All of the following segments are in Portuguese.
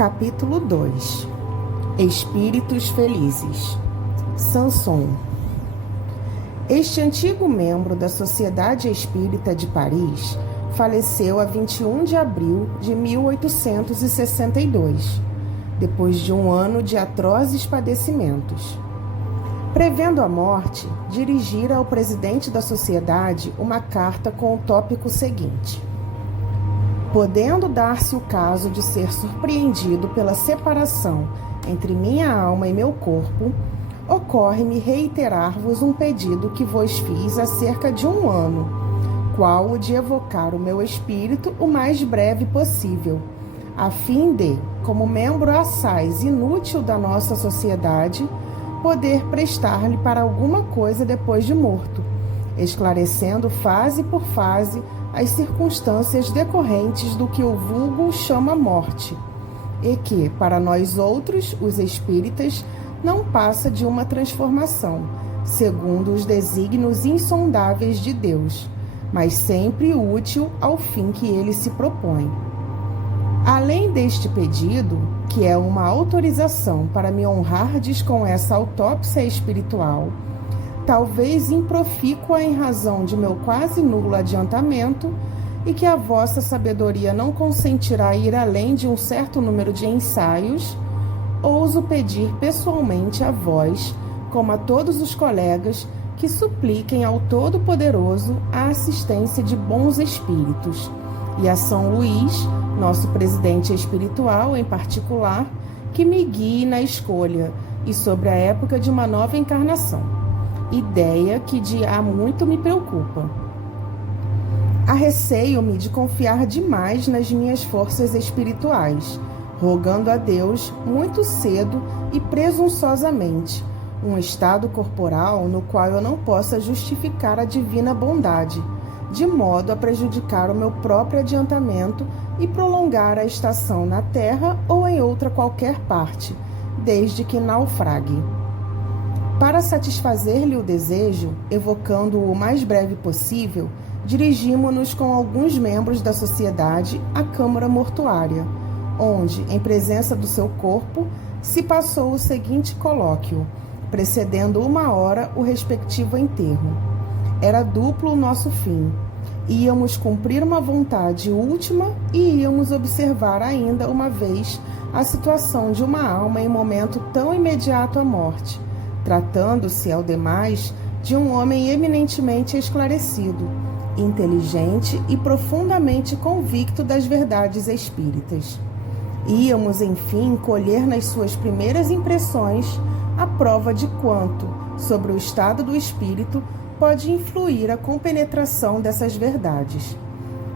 Capítulo 2. Espíritos felizes. Sanson. Este antigo membro da Sociedade Espírita de Paris faleceu a 21 de abril de 1862, depois de um ano de atrozes padecimentos. Prevendo a morte, dirigira ao presidente da sociedade uma carta com o tópico seguinte: podendo dar-se o caso de ser surpreendido pela separação entre minha alma e meu corpo, ocorre-me reiterar-vos um pedido que vos fiz há cerca de um ano, qual o de evocar o meu espírito o mais breve possível, a fim de, como membro assaz inútil da nossa sociedade, poder prestar-lhe para alguma coisa depois de morto, esclarecendo fase por fase as circunstâncias decorrentes do que o vulgo chama morte, e que, para nós outros, os espíritas, não passa de uma transformação, segundo os desígnios insondáveis de Deus, mas sempre útil ao fim que ele se propõe. Além deste pedido, que é uma autorização para me honrardes com essa autópsia espiritual, talvez improfícua em razão de meu quase nulo adiantamento, e que a vossa sabedoria não consentirá ir além de um certo número de ensaios, ouso pedir pessoalmente a vós, como a todos os colegas, que supliquem ao Todo-Poderoso a assistência de bons espíritos, e a São Luís, nosso presidente espiritual em particular, que me guie na escolha e sobre a época de uma nova encarnação, ideia que de há muito me preocupa. Arreceio-me de confiar demais nas minhas forças espirituais, rogando a Deus muito cedo e presunçosamente um estado corporal no qual eu não possa justificar a divina bondade, de modo a prejudicar o meu próprio adiantamento e prolongar a estação na terra ou em outra qualquer parte, desde que naufrague. Para satisfazer-lhe o desejo, evocando-o o mais breve possível, dirigimo-nos com alguns membros da sociedade à Câmara Mortuária, onde, em presença do seu corpo, se passou o seguinte colóquio, precedendo 1 hora o respectivo enterro. Era duplo o nosso fim. Íamos cumprir uma vontade última e íamos observar ainda uma vez a situação de uma alma em momento tão imediato à morte, tratando-se, ao demais, de um homem eminentemente esclarecido, inteligente e profundamente convicto das verdades espíritas. Íamos, enfim, colher nas suas primeiras impressões a prova de quanto, sobre o estado do espírito, pode influir a compenetração dessas verdades.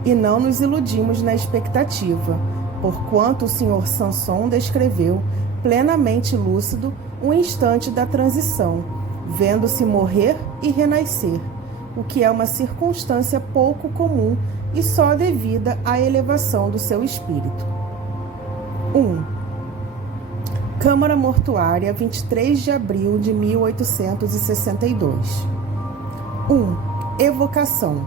E não nos iludimos na expectativa, porquanto o Sr. Sanson descreveu, plenamente lúcido, um instante da transição, vendo-se morrer e renascer, o que é uma circunstância pouco comum e só devida à elevação do seu espírito. 1. Câmara Mortuária, 23 de abril de 1862. 1. Evocação.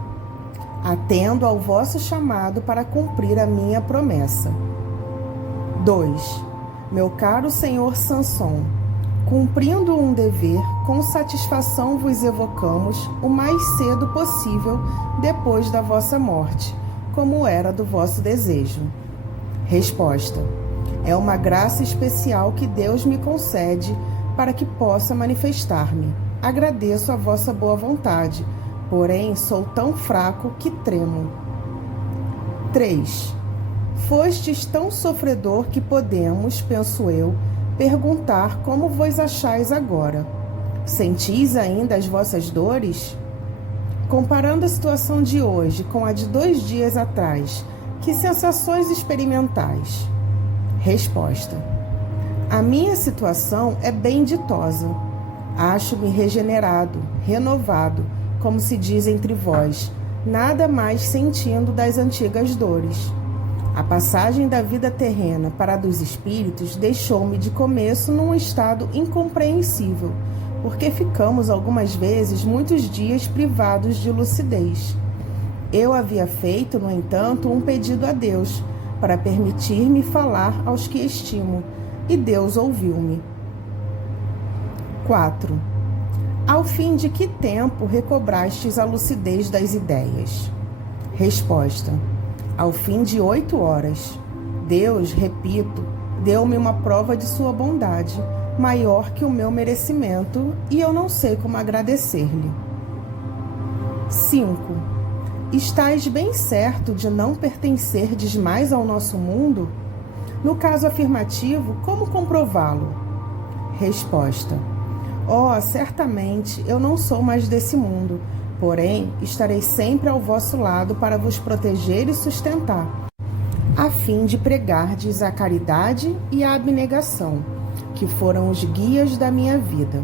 Atendo ao vosso chamado para cumprir a minha promessa. 2. Meu caro senhor Sanson, cumprindo um dever, com satisfação vos evocamos o mais cedo possível depois da vossa morte, como era do vosso desejo. Resposta. É uma graça especial que Deus me concede para que possa manifestar-me. Agradeço a vossa boa vontade, porém sou tão fraco que tremo. 3. Fostes tão sofredor que podemos, penso eu, perguntar como vos achais agora. Sentis ainda as vossas dores? Comparando a situação de hoje com a de 2 dias atrás, que sensações experimentais? Resposta. A minha situação é bem ditosa. Acho-me regenerado, renovado, como se diz entre vós, nada mais sentindo das antigas dores. A passagem da vida terrena para a dos espíritos deixou-me de começo num estado incompreensível, porque ficamos algumas vezes muitos dias privados de lucidez. Eu havia feito, no entanto, um pedido a Deus, para permitir-me falar aos que estimo, e Deus ouviu-me. 4. Ao fim de que tempo recobrastes a lucidez das ideias? Resposta: ao fim de 8 horas. Deus, repito, deu-me uma prova de sua bondade, maior que o meu merecimento, e eu não sei como agradecer-lhe. 5. Estás bem certo de não pertencerdes mais ao nosso mundo? No caso afirmativo, como comprová-lo? Resposta: certamente eu não sou mais desse mundo, porém estarei sempre ao vosso lado para vos proteger e sustentar, a fim de pregardes a caridade e a abnegação, que foram os guias da minha vida.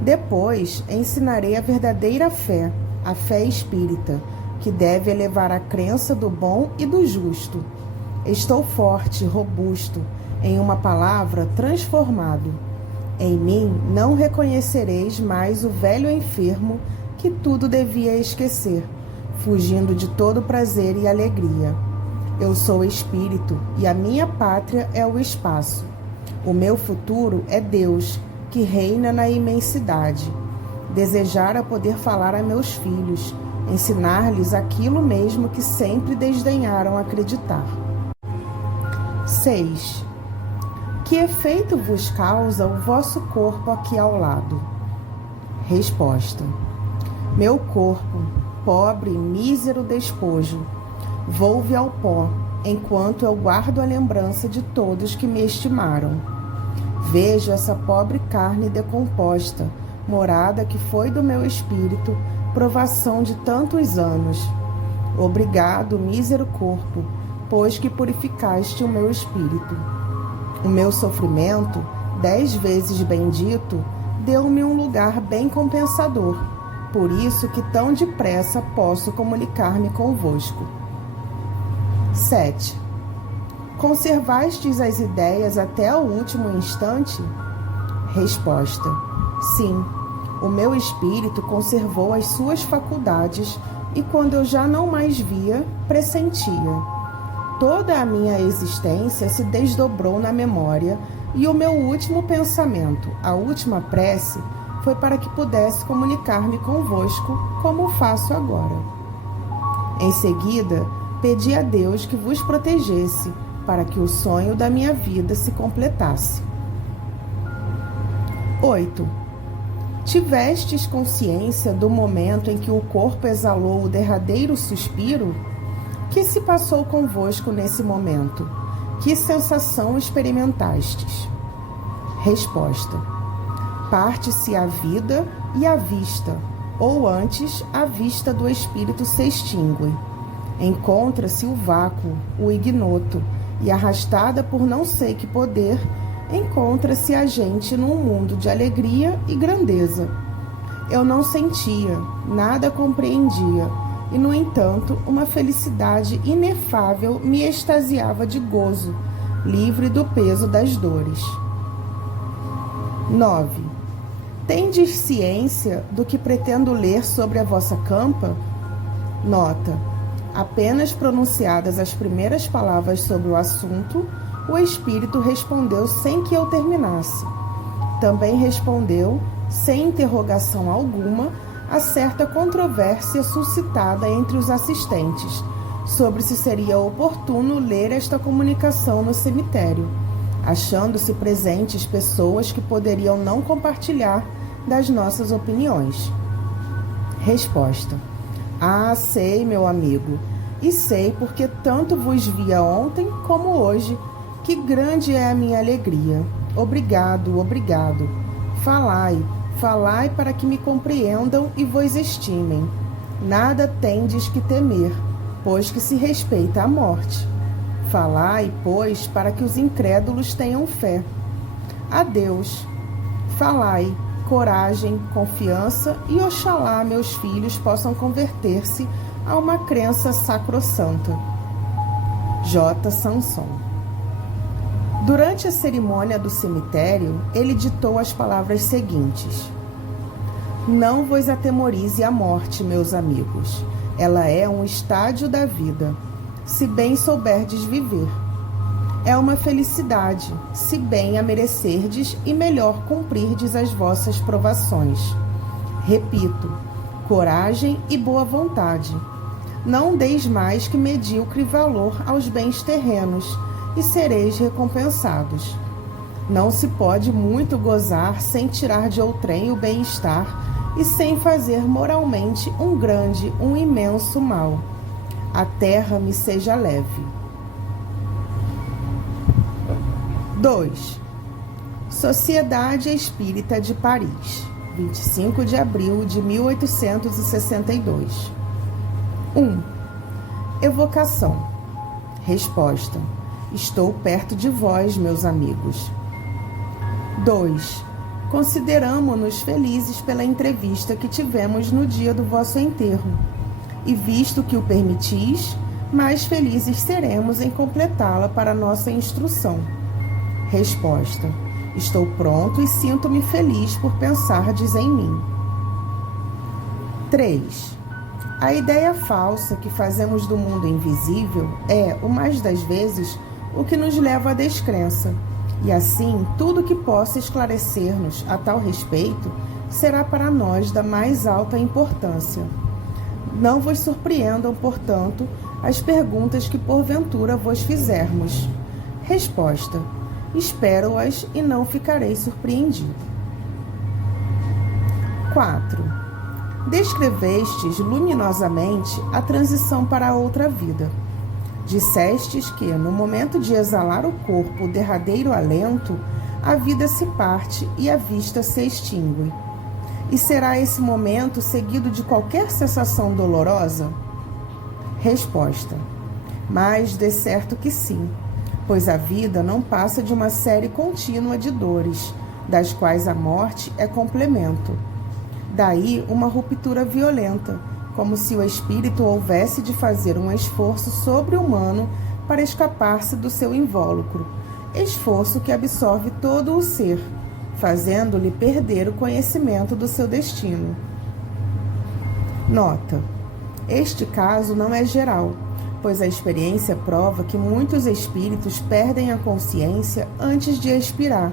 Depois ensinarei a verdadeira fé, a fé espírita, que deve elevar a crença do bom e do justo. Estou forte, robusto, em uma palavra, transformado. Em mim não reconhecereis mais o velho enfermo que tudo devia esquecer, fugindo de todo prazer e alegria. Eu sou espírito e a minha pátria é o espaço. O meu futuro é Deus, que reina na imensidade. Desejara poder falar a meus filhos, ensinar-lhes aquilo mesmo que sempre desdenharam acreditar. 6. Que efeito vos causa o vosso corpo aqui ao lado? Resposta: meu corpo, pobre e mísero despojo, volve ao pó, enquanto eu guardo a lembrança de todos que me estimaram. Vejo essa pobre carne decomposta, morada que foi do meu espírito, provação de tantos anos. Obrigado, mísero corpo, pois que purificaste o meu espírito. O meu sofrimento, 10 vezes bendito, deu-me um lugar bem compensador, por isso que tão depressa posso comunicar-me convosco. 7. Conservastes as ideias até o último instante? Resposta: sim, o meu espírito conservou as suas faculdades e quando eu já não mais via, pressentia. Toda a minha existência se desdobrou na memória e o meu último pensamento, a última prece, foi para que pudesse comunicar-me convosco, como faço agora. Em seguida, pedi a Deus que vos protegesse, para que o sonho da minha vida se completasse. 8. Tivestes consciência do momento em que o corpo exalou o derradeiro suspiro? Que se passou convosco nesse momento? Que sensação experimentastes? Resposta: parte-se a vida e a vista, ou antes, a vista do espírito se extingue. Encontra-se o vácuo, o ignoto, e arrastada por não sei que poder, encontra-se a gente num mundo de alegria e grandeza. Eu não sentia, nada compreendia, e, no entanto, uma felicidade inefável me extasiava de gozo, livre do peso das dores. 9. Tendes ciência do que pretendo ler sobre a vossa campa? Nota: apenas pronunciadas as primeiras palavras sobre o assunto, o espírito respondeu sem que eu terminasse. Também respondeu, sem interrogação alguma, a certa controvérsia suscitada entre os assistentes, sobre se seria oportuno ler esta comunicação no cemitério, achando-se presentes pessoas que poderiam não compartilhar das nossas opiniões. Resposta: sei, meu amigo, e sei porque tanto vos via ontem como hoje, que grande é a minha alegria. Obrigado, obrigado. Falai para que me compreendam e vos estimem. Nada tendes que temer, pois que se respeita a morte. Falai, pois, para que os incrédulos tenham fé. Adeus. Falai, coragem, confiança, e oxalá meus filhos possam converter-se a uma crença sacrossanta. J. Sanson. Durante a cerimônia do cemitério, ele ditou as palavras seguintes: não vos atemorize a morte, meus amigos. Ela é um estádio da vida. se bem souberdes viver. É uma felicidade, se bem a merecerdes e melhor cumprirdes as vossas provações. Repito, coragem e boa vontade. Não deis mais que medíocre valor aos bens terrenos, e sereis recompensados. Não se pode muito gozar sem tirar de outrem o bem-estar e sem fazer moralmente um grande, um imenso mal. A terra me seja leve. 2. Sociedade Espírita de Paris, 25 de abril de 1862. 1. Evocação. Resposta. Estou perto de vós, meus amigos. 2. Consideramo-nos felizes pela entrevista que tivemos no dia do vosso enterro, e visto que o permitis, mais felizes seremos em completá-la para nossa instrução. Resposta. Estou pronto e sinto-me feliz por pensardes em mim. 3. A ideia falsa que fazemos do mundo invisível é, o mais das vezes, o que nos leva à descrença, e assim tudo que possa esclarecer-nos a tal respeito será para nós da mais alta importância. Não vos surpreendam, portanto, as perguntas que porventura vos fizermos. Resposta. Espero-as e não ficarei surpreendido. 4. Descrevestes luminosamente a transição para a outra vida. Dissestes que, no momento de exalar o corpo o derradeiro alento, a vida se parte e a vista se extingue. E será esse momento seguido de qualquer sensação dolorosa? Resposta. Mas de certo que sim, pois a vida não passa de uma série contínua de dores, das quais a morte é complemento. Daí uma ruptura violenta, como se o espírito houvesse de fazer um esforço sobre-humano para escapar-se do seu invólucro, esforço que absorve todo o ser, fazendo-lhe perder o conhecimento do seu destino. Nota: este caso não é geral, pois a experiência prova que muitos espíritos perdem a consciência antes de expirar,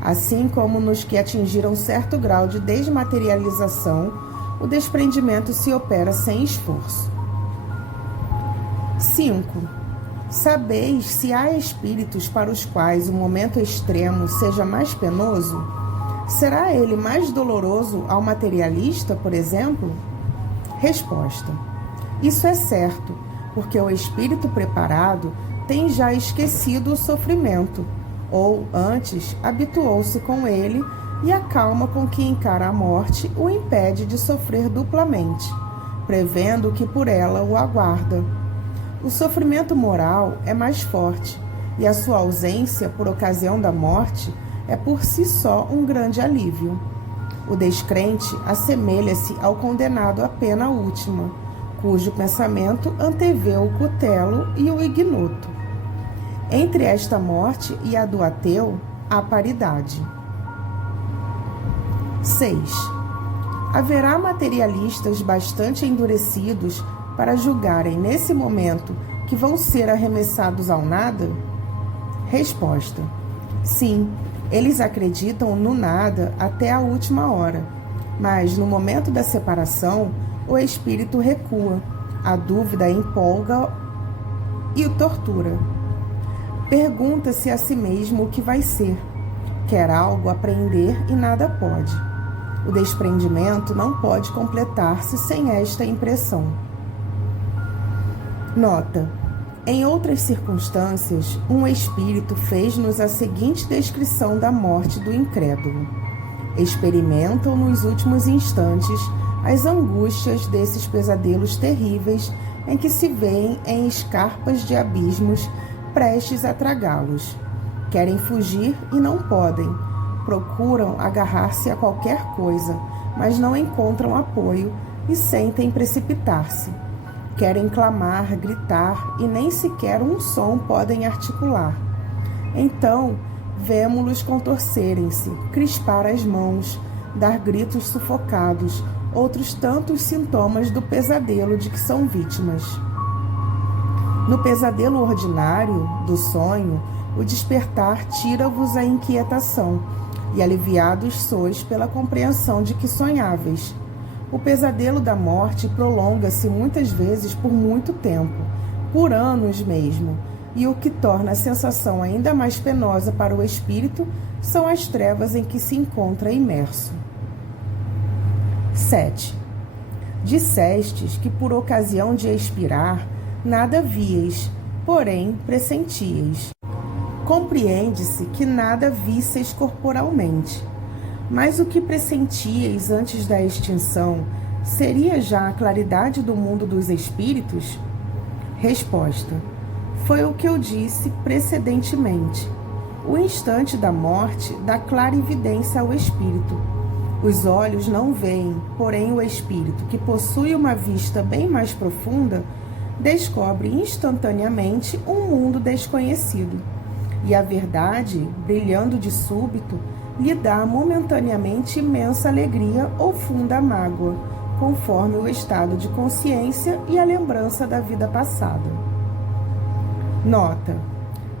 assim como nos que atingiram certo grau de desmaterialização, o desprendimento se opera sem esforço. 5. Sabeis se há espíritos para os quais o momento extremo seja mais penoso? Será ele mais doloroso ao materialista, por exemplo? Resposta. Isso é certo, porque o espírito preparado tem já esquecido o sofrimento, ou, antes, habituou-se com ele, e a calma com que encara a morte o impede de sofrer duplamente, prevendo que por ela o aguarda. O sofrimento moral é mais forte, e a sua ausência por ocasião da morte é por si só um grande alívio. O descrente assemelha-se ao condenado à pena última, cujo pensamento antevê o cutelo e o ignoto. Entre esta morte e a do ateu, há paridade. 6. Haverá materialistas bastante endurecidos para julgarem nesse momento que vão ser arremessados ao nada? Resposta. Sim, eles acreditam no nada até a última hora, mas no momento da separação, o espírito recua, a dúvida empolga e o tortura. Pergunta-se a si mesmo o que vai ser. Quer algo aprender e nada pode. O desprendimento não pode completar-se sem esta impressão. Nota: em outras circunstâncias, um espírito fez-nos a seguinte descrição da morte do incrédulo. Experimentam nos últimos instantes as angústias desses pesadelos terríveis em que se veem em escarpas de abismos prestes a tragá-los. Querem fugir e não podem. Procuram agarrar-se a qualquer coisa, mas não encontram apoio e sentem precipitar-se. Querem clamar, gritar e nem sequer um som podem articular. Então, vemo-los contorcerem-se, crispar as mãos, dar gritos sufocados, outros tantos sintomas do pesadelo de que são vítimas. No pesadelo ordinário do sonho, o despertar tira-vos a inquietação, e aliviados sois pela compreensão de que sonháveis. O pesadelo da morte prolonga-se muitas vezes por muito tempo, por anos mesmo, e o que torna a sensação ainda mais penosa para o espírito são as trevas em que se encontra imerso. 7. Dissestes que por ocasião de expirar nada víeis, porém pressentíeis. Compreende-se que nada visseis corporalmente, mas o que pressentíeis antes da extinção seria já a claridade do mundo dos espíritos? Resposta: foi o que eu disse precedentemente. O instante da morte dá clarividência ao espírito. Os olhos não veem, porém o espírito, que possui uma vista bem mais profunda, descobre instantaneamente um mundo desconhecido. E a verdade, brilhando de súbito, lhe dá momentaneamente imensa alegria ou funda mágoa, conforme o estado de consciência e a lembrança da vida passada. Nota: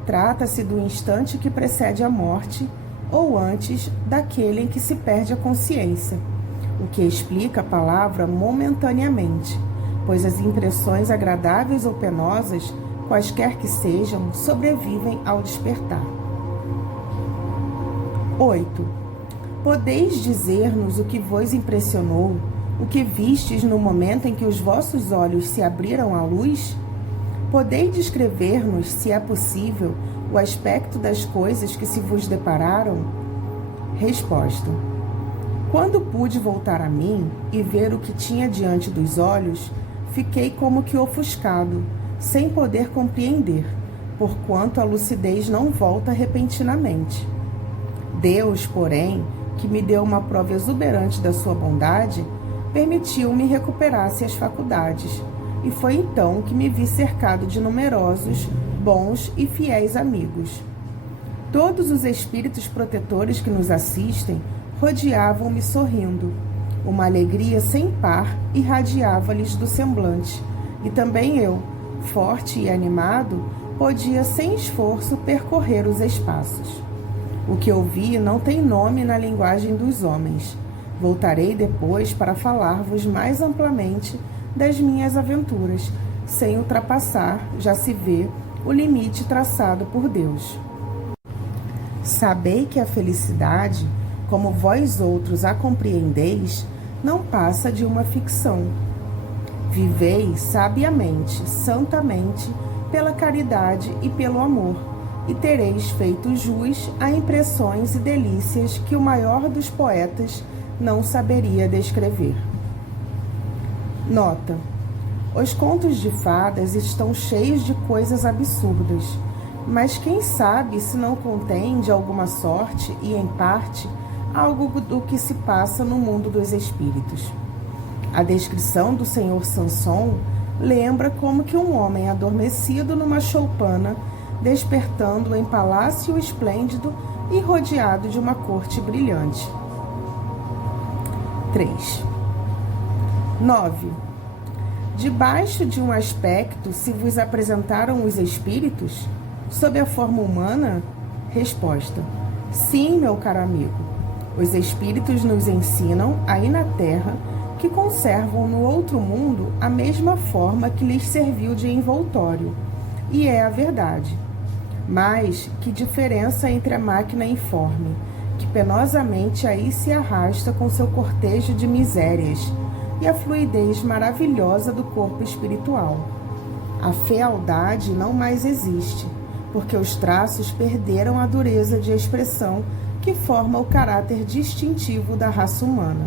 trata-se do instante que precede a morte, ou antes daquele em que se perde a consciência, o que explica a palavra momentaneamente, pois as impressões agradáveis ou penosas, quaisquer que sejam, sobrevivem ao despertar. 8. Podeis dizer-nos o que vos impressionou, o que vistes no momento em que os vossos olhos se abriram à luz? Podeis descrever-nos, se é possível, o aspecto das coisas que se vos depararam? Resposta: quando pude voltar a mim e ver o que tinha diante dos olhos, fiquei como que ofuscado, sem poder compreender, porquanto a lucidez não volta repentinamente. Deus, porém, que me deu uma prova exuberante da sua bondade, permitiu-me recuperar-se as faculdades, e foi então que me vi cercado de numerosos, bons e fiéis amigos. Todos os espíritos protetores que nos assistem rodeavam-me sorrindo. Uma alegria sem par irradiava-lhes do semblante, e também eu, forte e animado, podia sem esforço percorrer os espaços. O que ouvi não tem nome na linguagem dos homens. Voltarei depois para falar-vos mais amplamente das minhas aventuras, sem ultrapassar, já se vê, o limite traçado por Deus. Sabei que a felicidade, como vós outros a compreendeis, não passa de uma ficção. Vivei sabiamente, santamente, pela caridade e pelo amor, e tereis feito jus a impressões e delícias que o maior dos poetas não saberia descrever. Nota: os contos de fadas estão cheios de coisas absurdas, mas quem sabe se não contém, de alguma sorte e em parte, algo do que se passa no mundo dos espíritos. A descrição do senhor Sanson lembra como que um homem adormecido numa choupana, despertando em palácio esplêndido e rodeado de uma corte brilhante. 3. 9. Debaixo de um aspecto se vos apresentaram os espíritos, sob a forma humana? Resposta: sim, meu caro amigo. Os espíritos nos ensinam, aí na terra, que conservam no outro mundo a mesma forma que lhes serviu de envoltório. E é a verdade. Mas que diferença entre a máquina informe, que penosamente aí se arrasta com seu cortejo de misérias, e a fluidez maravilhosa do corpo espiritual. A fealdade não mais existe, porque os traços perderam a dureza de expressão que forma o caráter distintivo da raça humana.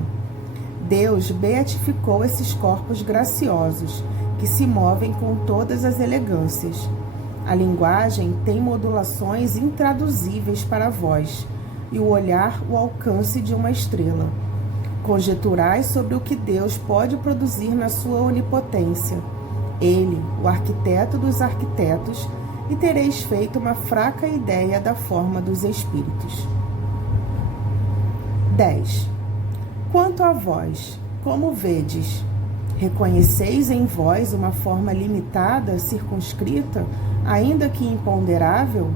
Deus beatificou esses corpos graciosos, que se movem com todas as elegâncias. A linguagem tem modulações intraduzíveis para a voz, e o olhar o alcance de uma estrela. Conjeturais sobre o que Deus pode produzir na sua onipotência. Ele, o arquiteto dos arquitetos, e tereis feito uma fraca ideia da forma dos espíritos. 10. Quanto a vós, como vedes? Reconheceis em vós uma forma limitada, circunscrita, ainda que imponderável?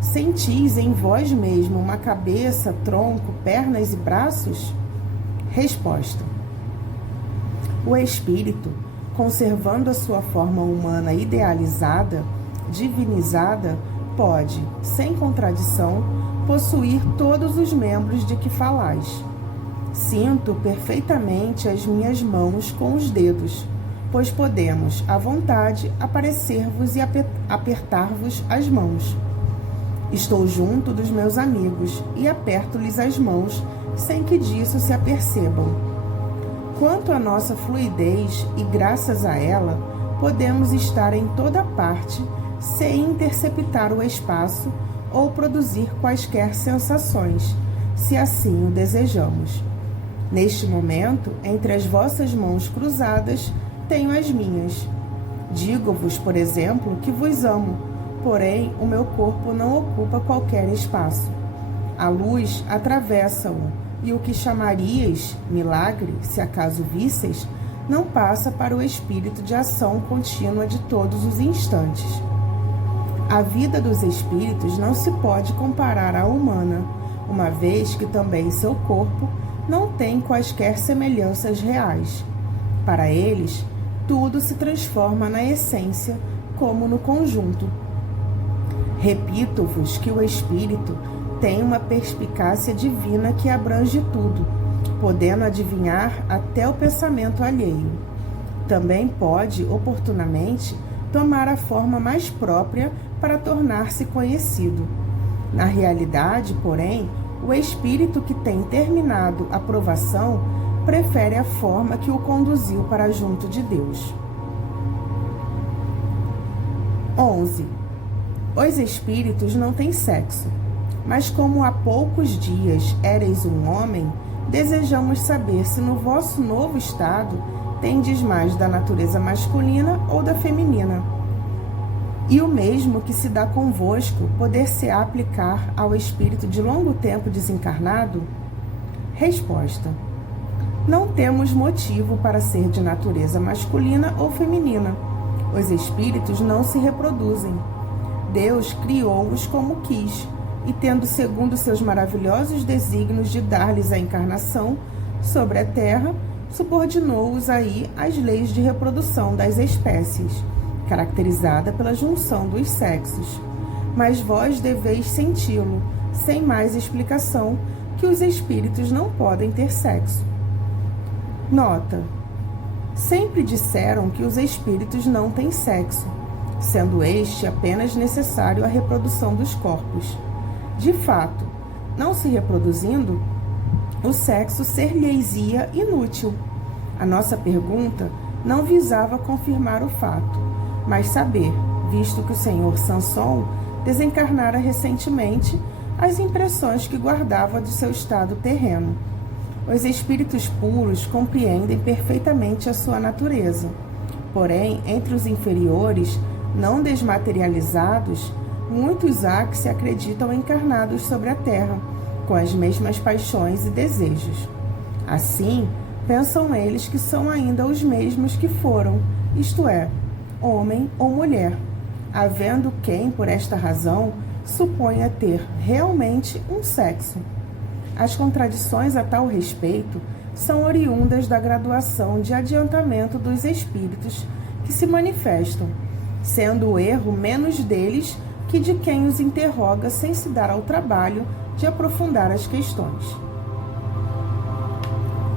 Sentis em vós mesmo uma cabeça, tronco, pernas e braços? Resposta: o espírito, conservando a sua forma humana idealizada, divinizada, pode, sem contradição, possuir todos os membros de que falais. Sinto perfeitamente as minhas mãos com os dedos, pois podemos, à vontade, aparecer-vos e apertar-vos as mãos. Estou junto dos meus amigos e aperto-lhes as mãos, sem que disso se apercebam. Quanto à nossa fluidez, e graças a ela, podemos estar em toda parte, sem interceptar o espaço ou produzir quaisquer sensações, se assim o desejamos. Neste momento, entre as vossas mãos cruzadas, tenho as minhas. Digo-vos, por exemplo, que vos amo, porém o meu corpo não ocupa qualquer espaço. A luz atravessa-o, e o que chamaríeis milagre, se acaso visseis, não passa para o espírito de ação contínua de todos os instantes. A vida dos espíritos não se pode comparar à humana, uma vez que também seu corpo não tem quaisquer semelhanças reais. Para eles, tudo se transforma na essência, como no conjunto. Repito-vos que o espírito tem uma perspicácia divina que abrange tudo, podendo adivinhar até o pensamento alheio. Também pode, oportunamente, tomar a forma mais própria para tornar-se conhecido. Na realidade, porém, o espírito que tem terminado a provação prefere a forma que o conduziu para junto de Deus. 11. Os espíritos não têm sexo, mas como há poucos dias éreis um homem, desejamos saber se no vosso novo estado tendes mais da natureza masculina ou da feminina. E o mesmo que se dá convosco poder-se aplicar ao espírito de longo tempo desencarnado? Resposta: não temos motivo para ser de natureza masculina ou feminina. Os espíritos não se reproduzem. Deus criou-os como quis, e tendo segundo seus maravilhosos desígnios de dar-lhes a encarnação sobre a terra, subordinou-os aí às leis de reprodução das espécies, caracterizada pela junção dos sexos. Mas vós deveis senti-lo, sem mais explicação, que os espíritos não podem ter sexo. Nota: sempre disseram que os espíritos não têm sexo, sendo este apenas necessário à reprodução dos corpos. De fato, não se reproduzindo, o sexo ser-lhes-ia inútil. A nossa pergunta não visava confirmar o fato, mas saber, visto que o senhor Sanson desencarnara recentemente, as impressões que guardava de seu estado terreno. Os espíritos puros compreendem perfeitamente a sua natureza. Porém, entre os inferiores, não desmaterializados, muitos há que se acreditam encarnados sobre a terra, com as mesmas paixões e desejos. Assim, pensam eles que são ainda os mesmos que foram, isto é, homem ou mulher, havendo quem, por esta razão, suponha ter realmente um sexo. As contradições a tal respeito são oriundas da graduação de adiantamento dos espíritos que se manifestam, sendo o erro menos deles que de quem os interroga sem se dar ao trabalho de aprofundar as questões.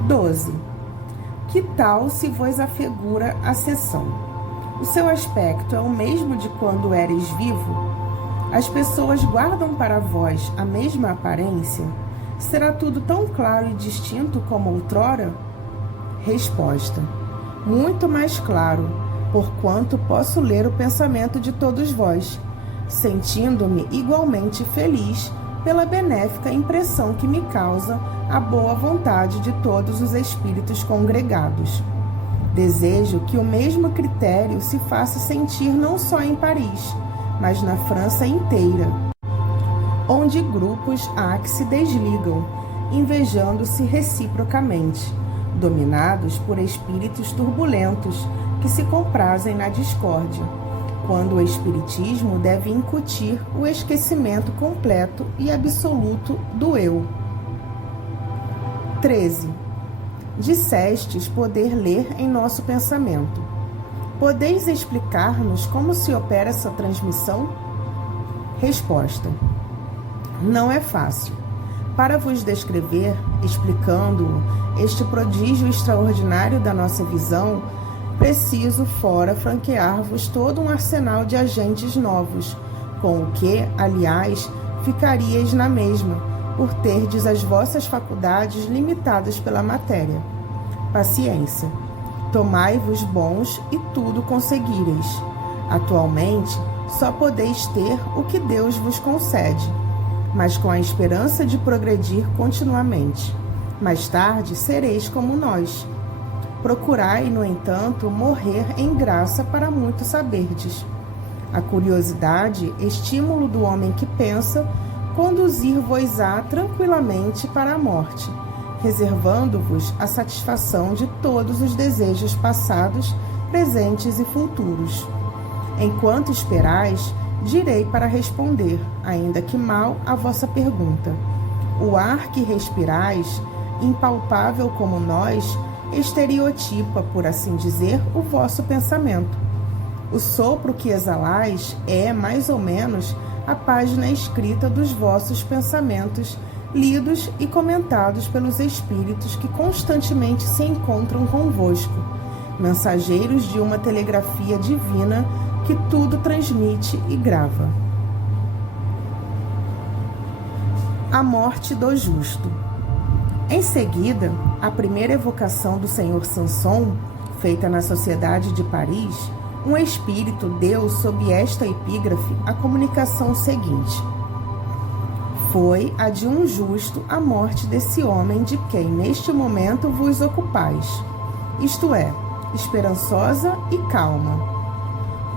12. Que tal se vos afigura a sessão? O seu aspecto é o mesmo de quando éreis vivo? As pessoas guardam para vós a mesma aparência? Será tudo tão claro e distinto como outrora? Resposta: muito mais claro, porquanto posso ler o pensamento de todos vós, sentindo-me igualmente feliz pela benéfica impressão que me causa a boa vontade de todos os espíritos congregados. Desejo que o mesmo critério se faça sentir não só em Paris, mas na França inteira, onde grupos há que se desligam, invejando-se reciprocamente, dominados por espíritos turbulentos que se comprazem na discórdia, quando o espiritismo deve incutir o esquecimento completo e absoluto do eu. 13. Dissestes poder ler em nosso pensamento. Podeis explicar-nos como se opera essa transmissão? Resposta: não é fácil. Para vos descrever, explicando este prodígio extraordinário da nossa visão, preciso fora franquear-vos todo um arsenal de agentes novos, com o que, aliás, ficaríeis na mesma, por terdes as vossas faculdades limitadas pela matéria. Paciência. Tomai-vos bons e tudo conseguireis. Atualmente, só podeis ter o que Deus vos concede, mas com a esperança de progredir continuamente. Mais tarde, sereis como nós. Procurai, no entanto, morrer em graça para muito saberdes. A curiosidade, estímulo do homem que pensa, conduzir-vos-á tranquilamente para a morte, reservando-vos a satisfação de todos os desejos passados, presentes e futuros. Enquanto esperais, direi para responder, ainda que mal, a vossa pergunta. O ar que respirais, impalpável como nós, estereotipa, por assim dizer, o vosso pensamento. O sopro que exalais é, mais ou menos, a página escrita dos vossos pensamentos, lidos e comentados pelos espíritos que constantemente se encontram convosco, mensageiros de uma telegrafia divina que tudo transmite e grava. A morte do justo. Em seguida, a primeira evocação do Senhor Sanson, feita na Sociedade de Paris, um espírito deu sob esta epígrafe a comunicação seguinte: foi a de um justo a morte desse homem de quem neste momento vos ocupais, isto é, esperançosa e calma.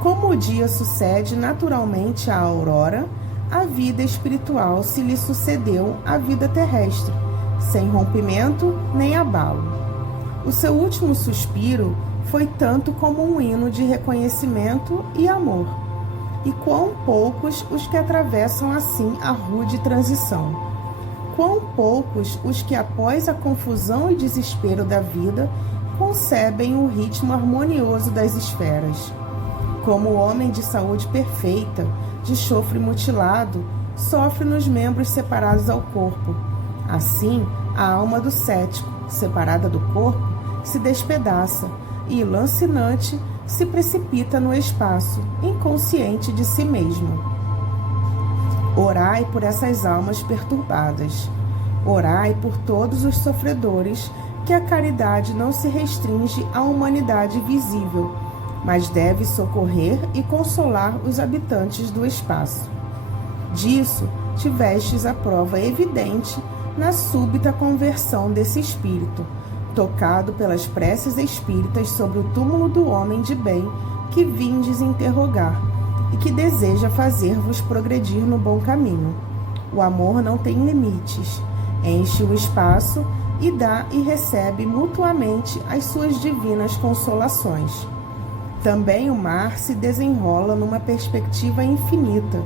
Como o dia sucede naturalmente à aurora, a vida espiritual se lhe sucedeu à vida terrestre, sem rompimento nem abalo. O seu último suspiro foi tanto como um hino de reconhecimento e amor. E quão poucos os que atravessam assim a rude transição. Quão poucos os que, após a confusão e desespero da vida, concebem o ritmo harmonioso das esferas. Como o homem de saúde perfeita, de chofre mutilado, sofre nos membros separados ao corpo. Assim, a alma do cético, separada do corpo, se despedaça e, lancinante, se precipita no espaço, inconsciente de si mesma. Orai por essas almas perturbadas. Orai por todos os sofredores, que a caridade não se restringe à humanidade visível, mas deve socorrer e consolar os habitantes do espaço. Disso tivestes a prova evidente na súbita conversão desse espírito, tocado pelas preces espíritas sobre o túmulo do homem de bem que vindes interrogar e que deseja fazer-vos progredir no bom caminho. O amor não tem limites, enche o espaço e dá e recebe mutuamente as suas divinas consolações. Também o mar se desenrola numa perspectiva infinita,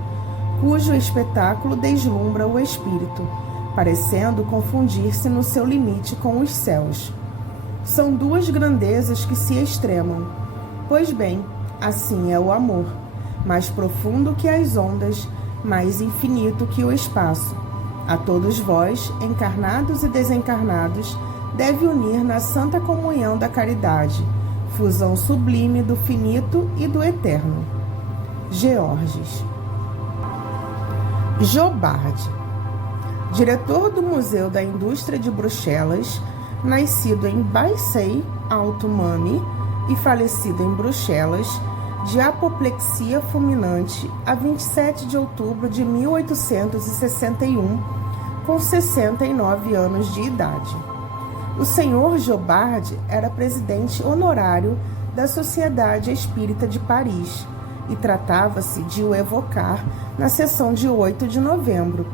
cujo espetáculo deslumbra o espírito, parecendo confundir-se no seu limite com os céus. São duas grandezas que se extremam. Pois bem, assim é o amor, mais profundo que as ondas, mais infinito que o espaço. A todos vós, encarnados e desencarnados, deve unir na santa comunhão da caridade, fusão sublime do finito e do eterno. Georges. Jobard, diretor do Museu da Indústria de Bruxelas, nascido em Baissei-Alto-Mami e falecido em Bruxelas, de apoplexia fulminante a 27 de outubro de 1861, com 69 anos de idade. O senhor Jobard era presidente honorário da Sociedade Espírita de Paris e tratava-se de o evocar na sessão de 8 de novembro,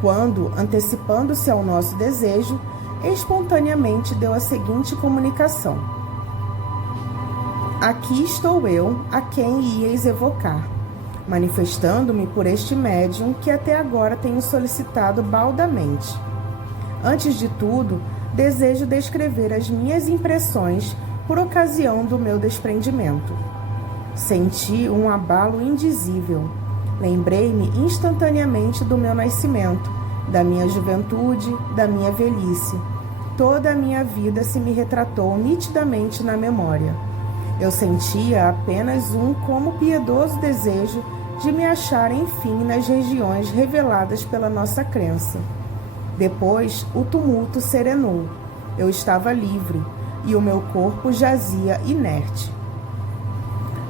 quando, antecipando-se ao nosso desejo, espontaneamente deu a seguinte comunicação: aqui estou eu, a quem íeis evocar, manifestando-me por este médium que até agora tenho solicitado baldamente. Antes de tudo, desejo descrever as minhas impressões por ocasião do meu desprendimento. Senti um abalo indizível. Lembrei-me instantaneamente do meu nascimento, da minha juventude, da minha velhice. Toda a minha vida se me retratou nitidamente na memória. Eu sentia apenas um como piedoso desejo de me achar, enfim, nas regiões reveladas pela nossa crença. Depois, o tumulto serenou. Eu estava livre e o meu corpo jazia inerte.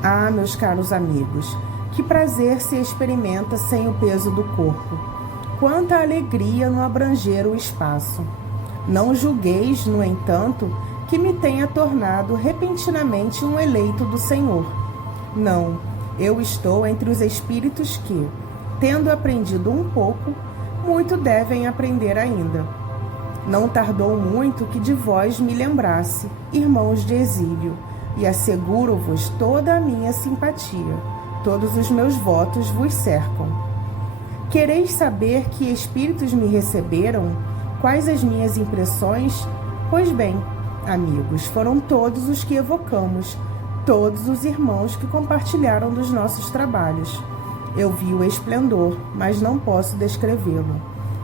Ah, meus caros amigos, que prazer se experimenta sem o peso do corpo! Quanta alegria no abranger o espaço! Não julgueis, no entanto, que me tenha tornado repentinamente um eleito do Senhor. Não, eu estou entre os espíritos que, tendo aprendido um pouco, muito devem aprender ainda. Não tardou muito que de vós me lembrasse, irmãos de exílio, e asseguro-vos toda a minha simpatia. Todos os meus votos vos cercam. Quereis saber que espíritos me receberam? Quais as minhas impressões? Pois bem, amigos, foram todos os que evocamos, todos os irmãos que compartilharam dos nossos trabalhos. Eu vi o esplendor, mas não posso descrevê-lo.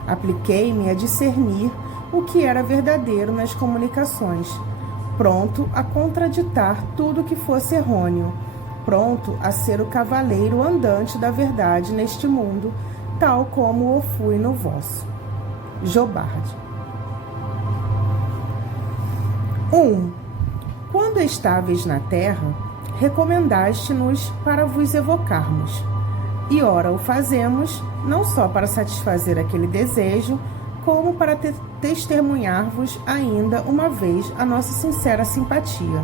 Apliquei-me a discernir o que era verdadeiro nas comunicações, pronto a contraditar tudo que fosse errôneo, pronto a ser o cavaleiro andante da verdade neste mundo, tal como o fui no vosso. Jobard. 1. Quando estáveis na terra, recomendaste-nos para vos evocarmos. E ora o fazemos, não só para satisfazer aquele desejo, como para testemunhar-vos ainda uma vez a nossa sincera simpatia,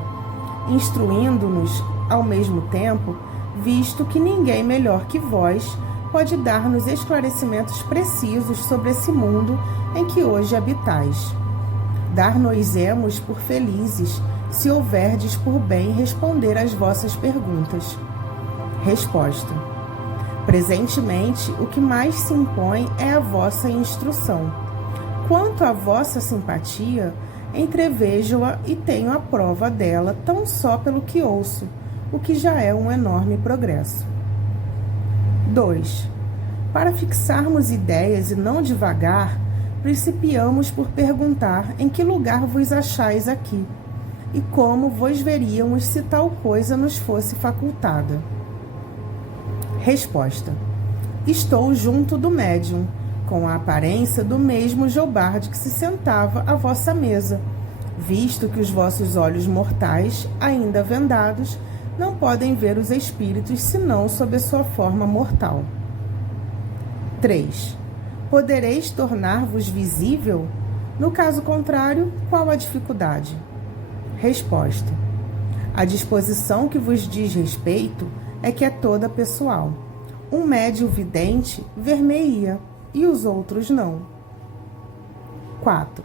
instruindo-nos ao mesmo tempo, visto que ninguém melhor que vós pode dar-nos esclarecimentos precisos sobre esse mundo em que hoje habitais. Dar-nos-emos por felizes, se houverdes por bem responder às vossas perguntas. Resposta. Presentemente, o que mais se impõe é a vossa instrução. Quanto à vossa simpatia, entrevejo-a e tenho a prova dela tão só pelo que ouço, o que já é um enorme progresso. 2. Para fixarmos ideias e não divagar, principiamos por perguntar em que lugar vos achais aqui, e como vos veríamos se tal coisa nos fosse facultada. Resposta. Estou junto do médium, com a aparência do mesmo Jobard que se sentava à vossa mesa, visto que os vossos olhos mortais, ainda vendados, não podem ver os espíritos senão sob a sua forma mortal. 3. Podereis tornar-vos visível? No caso contrário, qual a dificuldade? Resposta. A disposição que vos diz respeito é que é toda pessoal. Um médium vidente ver-me-ia, e os outros não. 4.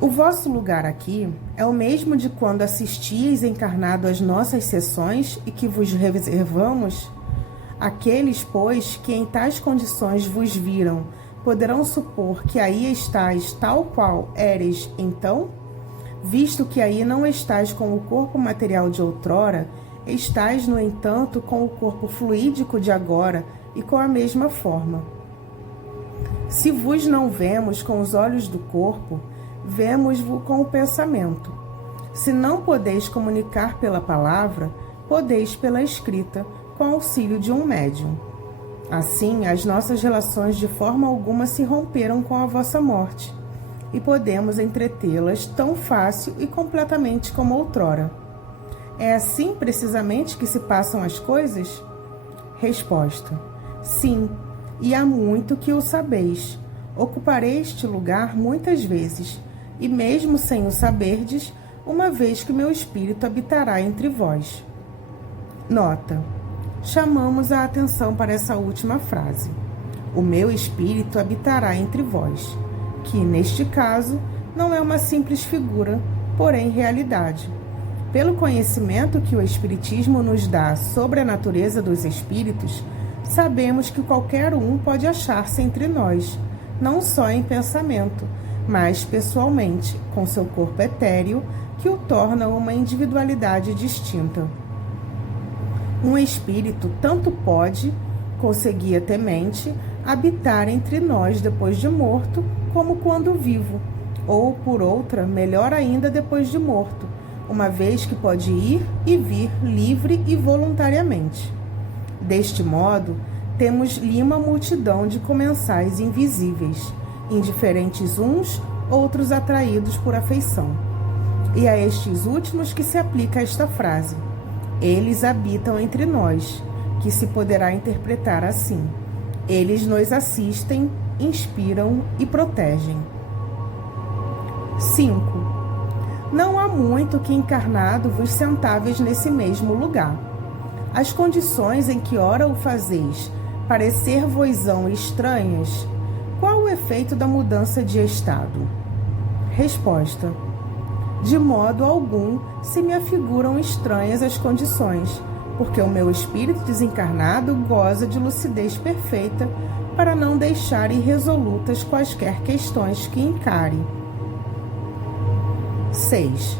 O vosso lugar aqui é o mesmo de quando assistíeis encarnado às nossas sessões e que vos reservamos? Aqueles, pois, que em tais condições vos viram, poderão supor que aí estáis tal qual éreis então? Visto que aí não estáis com o corpo material de outrora, estáis, no entanto, com o corpo fluídico de agora e com a mesma forma. Se vos não vemos com os olhos do corpo, vemos-vos com o pensamento. Se não podeis comunicar pela palavra, podeis pela escrita, com auxílio de um médium. Assim, as nossas relações de forma alguma se romperam com a vossa morte, e podemos entretê-las tão fácil e completamente como outrora. É assim precisamente que se passam as coisas? Resposta. Sim, e há muito que o sabeis. Ocuparei este lugar muitas vezes, e mesmo sem o saberdes, uma vez que meu espírito habitará entre vós. Nota. Chamamos a atenção para essa última frase. O meu espírito habitará entre vós, que, neste caso, não é uma simples figura, porém realidade. Pelo conhecimento que o Espiritismo nos dá sobre a natureza dos espíritos, sabemos que qualquer um pode achar-se entre nós, não só em pensamento, mas pessoalmente, com seu corpo etéreo, que o torna uma individualidade distinta. Um espírito tanto pode, conseguia temente, habitar entre nós depois de morto, como quando vivo, ou, por outra, melhor ainda, depois de morto, uma vez que pode ir e vir livre e voluntariamente. Deste modo, temos-lhe uma multidão de comensais invisíveis, indiferentes uns, outros atraídos por afeição. E a estes últimos que se aplica esta frase: eles habitam entre nós, que se poderá interpretar assim: eles nos assistem, inspiram e protegem. 5. Não há muito que encarnado vos sentáveis nesse mesmo lugar. As condições em que ora o fazeis parecer-vos-ão estranhas, qual o efeito da mudança de estado? Resposta: de modo algum se me afiguram estranhas as condições, porque o meu espírito desencarnado goza de lucidez perfeita para não deixar irresolutas quaisquer questões que encare. 6.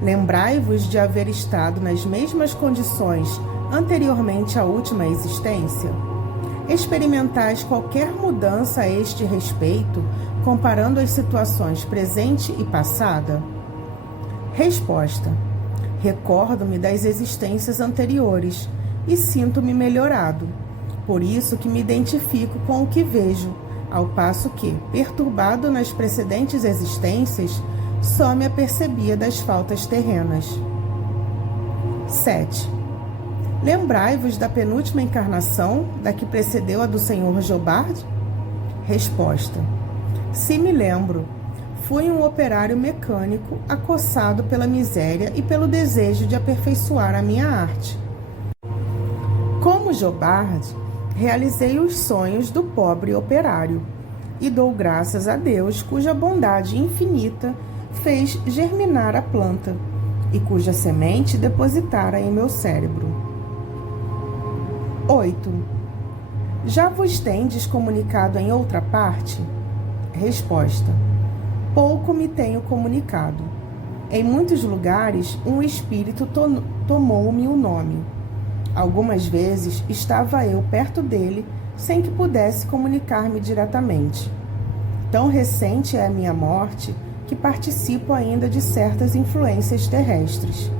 Lembrai-vos de haver estado nas mesmas condições anteriormente à última existência? Experimentais qualquer mudança a este respeito, comparando as situações presente e passada? Resposta: recordo-me das existências anteriores e sinto-me melhorado. Por isso que me identifico com o que vejo, ao passo que, perturbado nas precedentes existências, só me apercebia das faltas terrenas. 7. Lembrai-vos da penúltima encarnação, da que precedeu a do Sr. Jobard? Resposta: se me lembro. Fui um operário mecânico acossado pela miséria e pelo desejo de aperfeiçoar a minha arte. Como Jobard, realizei os sonhos do pobre operário e dou graças a Deus, cuja bondade infinita fez germinar a planta e cuja semente depositara em meu cérebro. 8. Já vos tendes comunicado em outra parte? Resposta: pouco me tenho comunicado. Em muitos lugares, um espírito tomou-me o nome. Algumas vezes estava eu perto dele, sem que pudesse comunicar-me diretamente. Tão recente é a minha morte, que participo ainda de certas influências terrestres,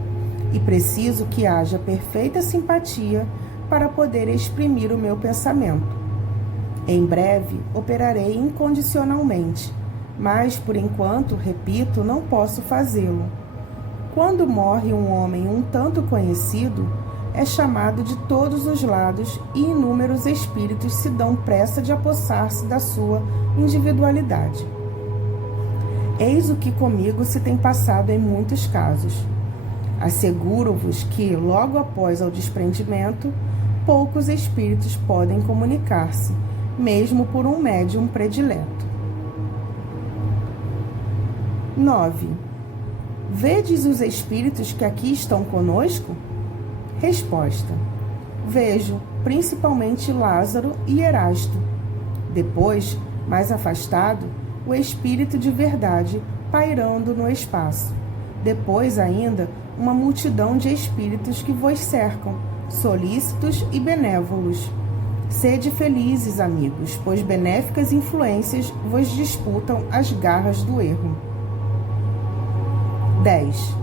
e preciso que haja perfeita simpatia para poder exprimir o meu pensamento. Em breve, operarei incondicionalmente, mas, por enquanto, repito, não posso fazê-lo. Quando morre um homem um tanto conhecido, é chamado de todos os lados e inúmeros espíritos se dão pressa de apossar-se da sua individualidade. Eis o que comigo se tem passado em muitos casos. Asseguro-vos que, logo após o desprendimento, poucos espíritos podem comunicar-se, mesmo por um médium predileto. 9. Vedes os espíritos que aqui estão conosco? Resposta: vejo, principalmente Lázaro e Erasto. Depois, mais afastado, o espírito de verdade pairando no espaço. Depois ainda, uma multidão de espíritos que vos cercam, solícitos e benévolos. Sede felizes, amigos, pois benéficas influências vos disputam as garras do erro. 10.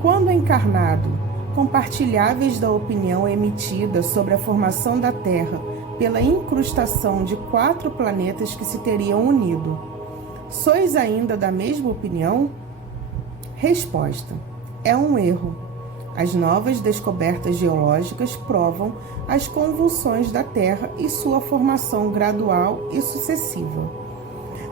Quando encarnado, compartilháveis da opinião emitida sobre a formação da Terra pela incrustação de 4 planetas que se teriam unido, sois ainda da mesma opinião? Resposta: é um erro. As novas descobertas geológicas provam as convulsões da Terra e sua formação gradual e sucessiva.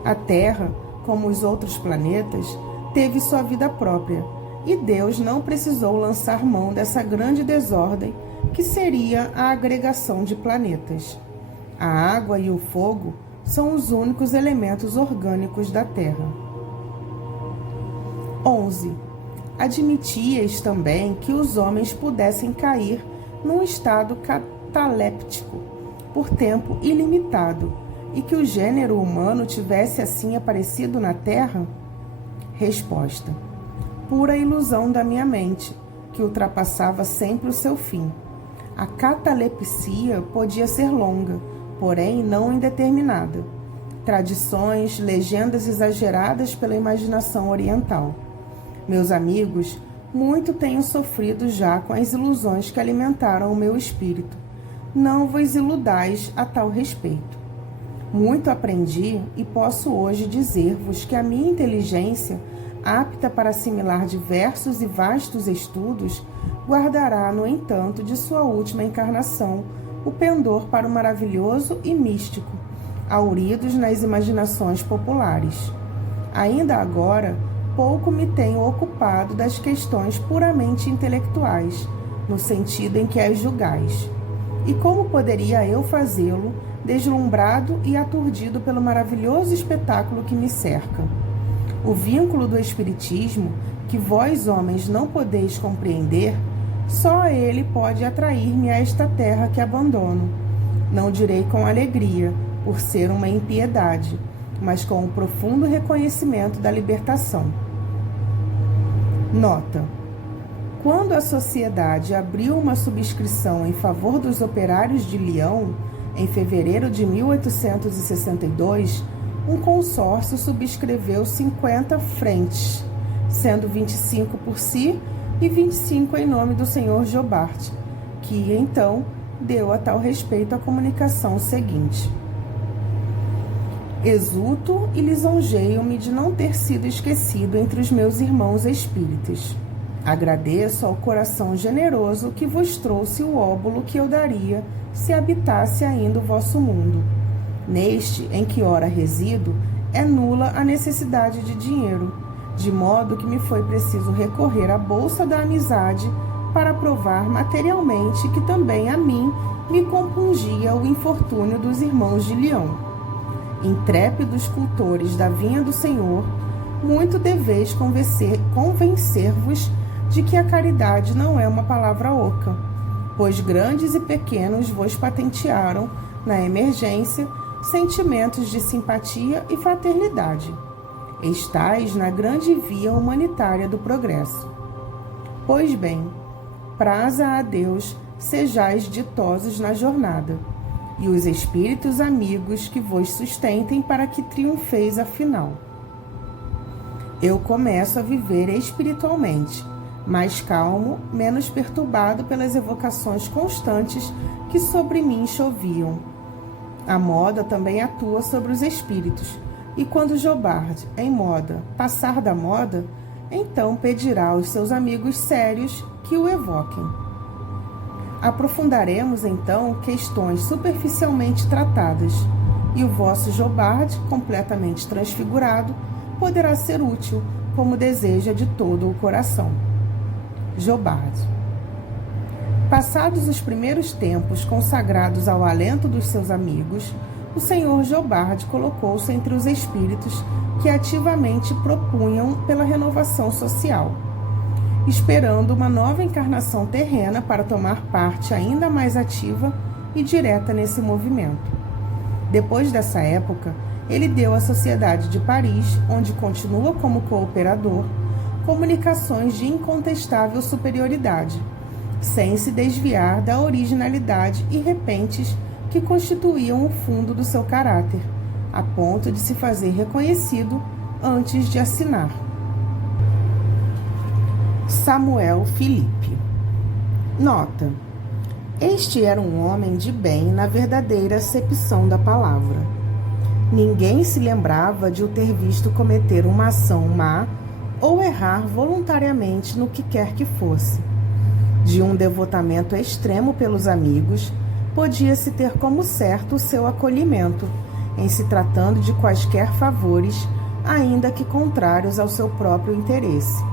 A Terra, como os outros planetas, teve sua vida própria, e Deus não precisou lançar mão dessa grande desordem que seria a agregação de planetas. A água e o fogo são os únicos elementos orgânicos da Terra. 11. Admitias também que os homens pudessem cair num estado cataléptico por tempo ilimitado e que o gênero humano tivesse assim aparecido na Terra? Resposta: pura ilusão da minha mente, que ultrapassava sempre o seu fim. A catalepsia podia ser longa, porém não indeterminada. Tradições, legendas exageradas pela imaginação oriental. Meus amigos, muito tenho sofrido já com as ilusões que alimentaram o meu espírito. Não vos iludais a tal respeito. Muito aprendi e posso hoje dizer-vos que a minha inteligência, apta para assimilar diversos e vastos estudos, guardará, no entanto, de sua última encarnação, o pendor para o maravilhoso e místico, hauridos nas imaginações populares. Ainda agora, pouco me tenho ocupado das questões puramente intelectuais, no sentido em que as julgais. E como poderia eu fazê-lo, deslumbrado e aturdido pelo maravilhoso espetáculo que me cerca? O vínculo do Espiritismo, que vós, homens, não podeis compreender, só ele pode atrair-me a esta terra que abandono. Não direi com alegria, por ser uma impiedade, mas com o profundo reconhecimento da libertação. Nota: quando a sociedade abriu uma subscrição em favor dos operários de Lyon, em fevereiro de 1862, um consórcio subscreveu 50 frentes, sendo 25 por si e 25 em nome do Sr. Jobart, que, então, deu a tal respeito a comunicação seguinte: exulto e lisonjeio-me de não ter sido esquecido entre os meus irmãos espíritas. Agradeço ao coração generoso que vos trouxe o óbolo que eu daria se habitasse ainda o vosso mundo. Neste, em que ora resido, é nula a necessidade de dinheiro, de modo que me foi preciso recorrer à bolsa da amizade para provar materialmente que também a mim me compungia o infortúnio dos irmãos de Lyon. Intrépidos cultores da vinha do Senhor, muito deveis convencer-vos de que a caridade não é uma palavra oca, pois grandes e pequenos vos patentearam, na emergência, sentimentos de simpatia e fraternidade. Estais na grande via humanitária do progresso. Pois bem, praza a Deus, sejais ditosos na jornada, e os espíritos amigos que vos sustentem para que triunfeis afinal. Eu começo a viver espiritualmente, mais calmo, menos perturbado pelas evocações constantes que sobre mim choviam. A moda também atua sobre os espíritos, e quando Jobard, em moda, passar da moda, então pedirá aos seus amigos sérios que o evoquem. Aprofundaremos, então, questões superficialmente tratadas, e o vosso Jobard, completamente transfigurado, poderá ser útil, como deseja de todo o coração. Jobard. Passados os primeiros tempos consagrados ao alento dos seus amigos, o Sr. Jobard colocou-se entre os espíritos que ativamente propunham pela renovação social, esperando uma nova encarnação terrena para tomar parte ainda mais ativa e direta nesse movimento. Depois dessa época, ele deu à Sociedade de Paris, onde continua como cooperador, comunicações de incontestável superioridade, sem se desviar da originalidade e repentes que constituíam o fundo do seu caráter, a ponto de se fazer reconhecido antes de assinar. Samuel Filipe. Nota: este era um homem de bem na verdadeira acepção da palavra. Ninguém se lembrava de o ter visto cometer uma ação má ou errar voluntariamente no que quer que fosse. De um devotamento extremo pelos amigos, podia-se ter como certo o seu acolhimento, em se tratando de quaisquer favores, ainda que contrários ao seu próprio interesse.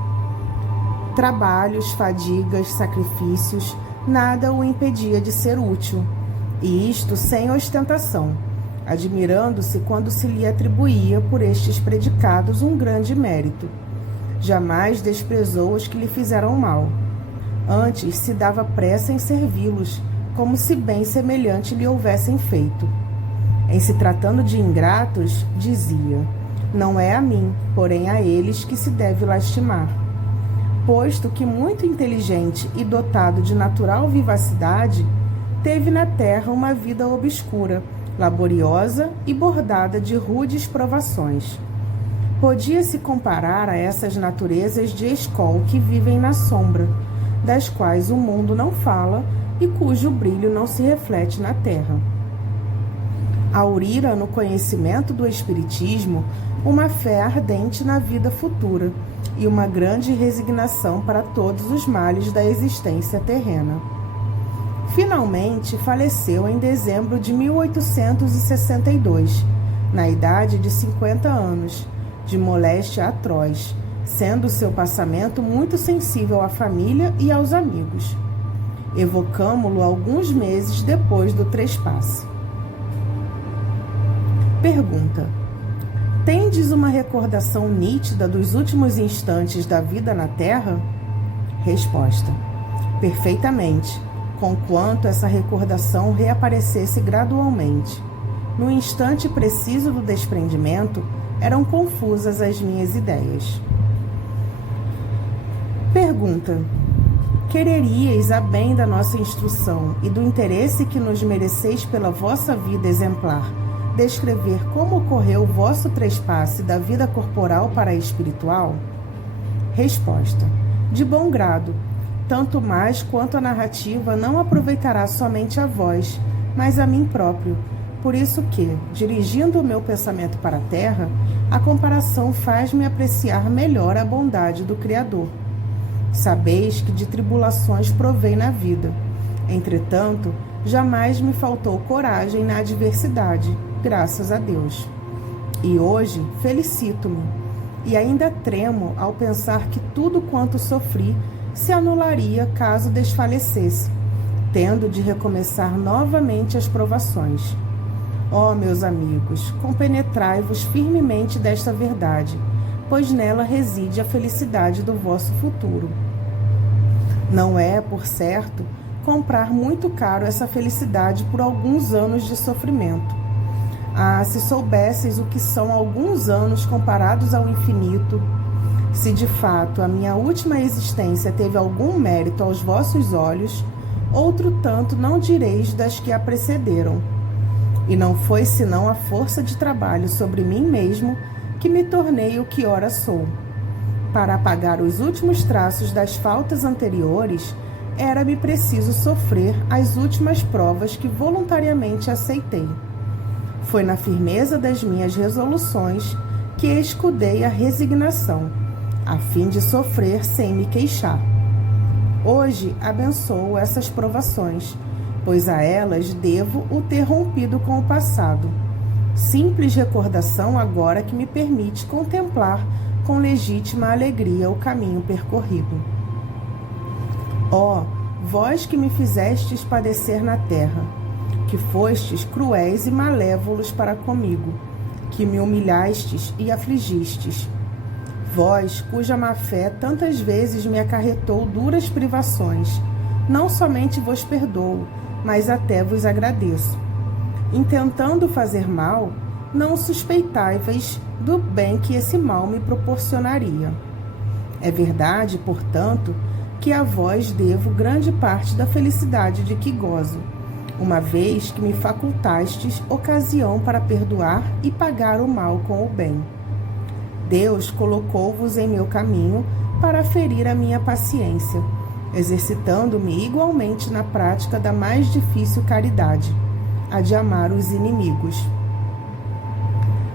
Trabalhos, fadigas, sacrifícios, nada o impedia de ser útil, e isto sem ostentação, admirando-se quando se lhe atribuía por estes predicados um grande mérito. Jamais desprezou os que lhe fizeram mal. Antes se dava pressa em servi-los, como se bem semelhante lhe houvessem feito. Em se tratando de ingratos, dizia: não é a mim, porém a eles que se deve lastimar. Posto que muito inteligente e dotado de natural vivacidade, teve na terra uma vida obscura, laboriosa e bordada de rudes provações. Podia-se comparar a essas naturezas de escol que vivem na sombra, das quais o mundo não fala e cujo brilho não se reflete na terra. Aurira no conhecimento do Espiritismo uma fé ardente na vida futura e uma grande resignação para todos os males da existência terrena. Finalmente faleceu em dezembro de 1862, na idade de 50 anos, de moléstia atroz, sendo seu passamento muito sensível à família e aos amigos. Evocamo-lo alguns meses depois do trespasse. Pergunta: tendes uma recordação nítida dos últimos instantes da vida na Terra? Resposta: perfeitamente, conquanto essa recordação reaparecesse gradualmente. No instante preciso do desprendimento, eram confusas as minhas ideias. Pergunta: quereríeis, a bem da nossa instrução e do interesse que nos mereceis pela vossa vida exemplar, descrever como ocorreu o vosso trespasse da vida corporal para a espiritual? Resposta: de bom grado, tanto mais quanto a narrativa não aproveitará somente a vós, mas a mim próprio. Por isso que, dirigindo o meu pensamento para a terra, a comparação faz-me apreciar melhor a bondade do Criador. Sabeis que de tribulações provei na vida. Entretanto, jamais me faltou coragem na adversidade, graças a Deus. E hoje felicito-me, e ainda tremo ao pensar que tudo quanto sofri se anularia caso desfalecesse, tendo de recomeçar novamente as provações. Ó, meus amigos, compenetrai-vos firmemente desta verdade, pois nela reside a felicidade do vosso futuro. Não é, por certo, comprar muito caro essa felicidade por alguns anos de sofrimento. Ah, se soubesseis o que são alguns anos comparados ao infinito, se de fato a minha última existência teve algum mérito aos vossos olhos, outro tanto não direis das que a precederam. E não foi senão a força de trabalho sobre mim mesmo que me tornei o que ora sou. Para apagar os últimos traços das faltas anteriores, era-me preciso sofrer as últimas provas que voluntariamente aceitei. Foi na firmeza das minhas resoluções que escudei a resignação, a fim de sofrer sem me queixar. Hoje abençoo essas provações, pois a elas devo o ter rompido com o passado. Simples recordação agora que me permite contemplar com legítima alegria o caminho percorrido. Ó, vós que me fizestes padecer na terra, que fostes cruéis e malévolos para comigo, que me humilhastes e afligistes. Vós, cuja má-fé tantas vezes me acarretou duras privações, não somente vos perdoo, mas até vos agradeço. Intentando fazer mal, não suspeitáveis do bem que esse mal me proporcionaria. É verdade, portanto, que a vós devo grande parte da felicidade de que gozo, uma vez que me facultastes ocasião para perdoar e pagar o mal com o bem. Deus colocou-vos em meu caminho para ferir a minha paciência, exercitando-me igualmente na prática da mais difícil caridade, a de amar os inimigos.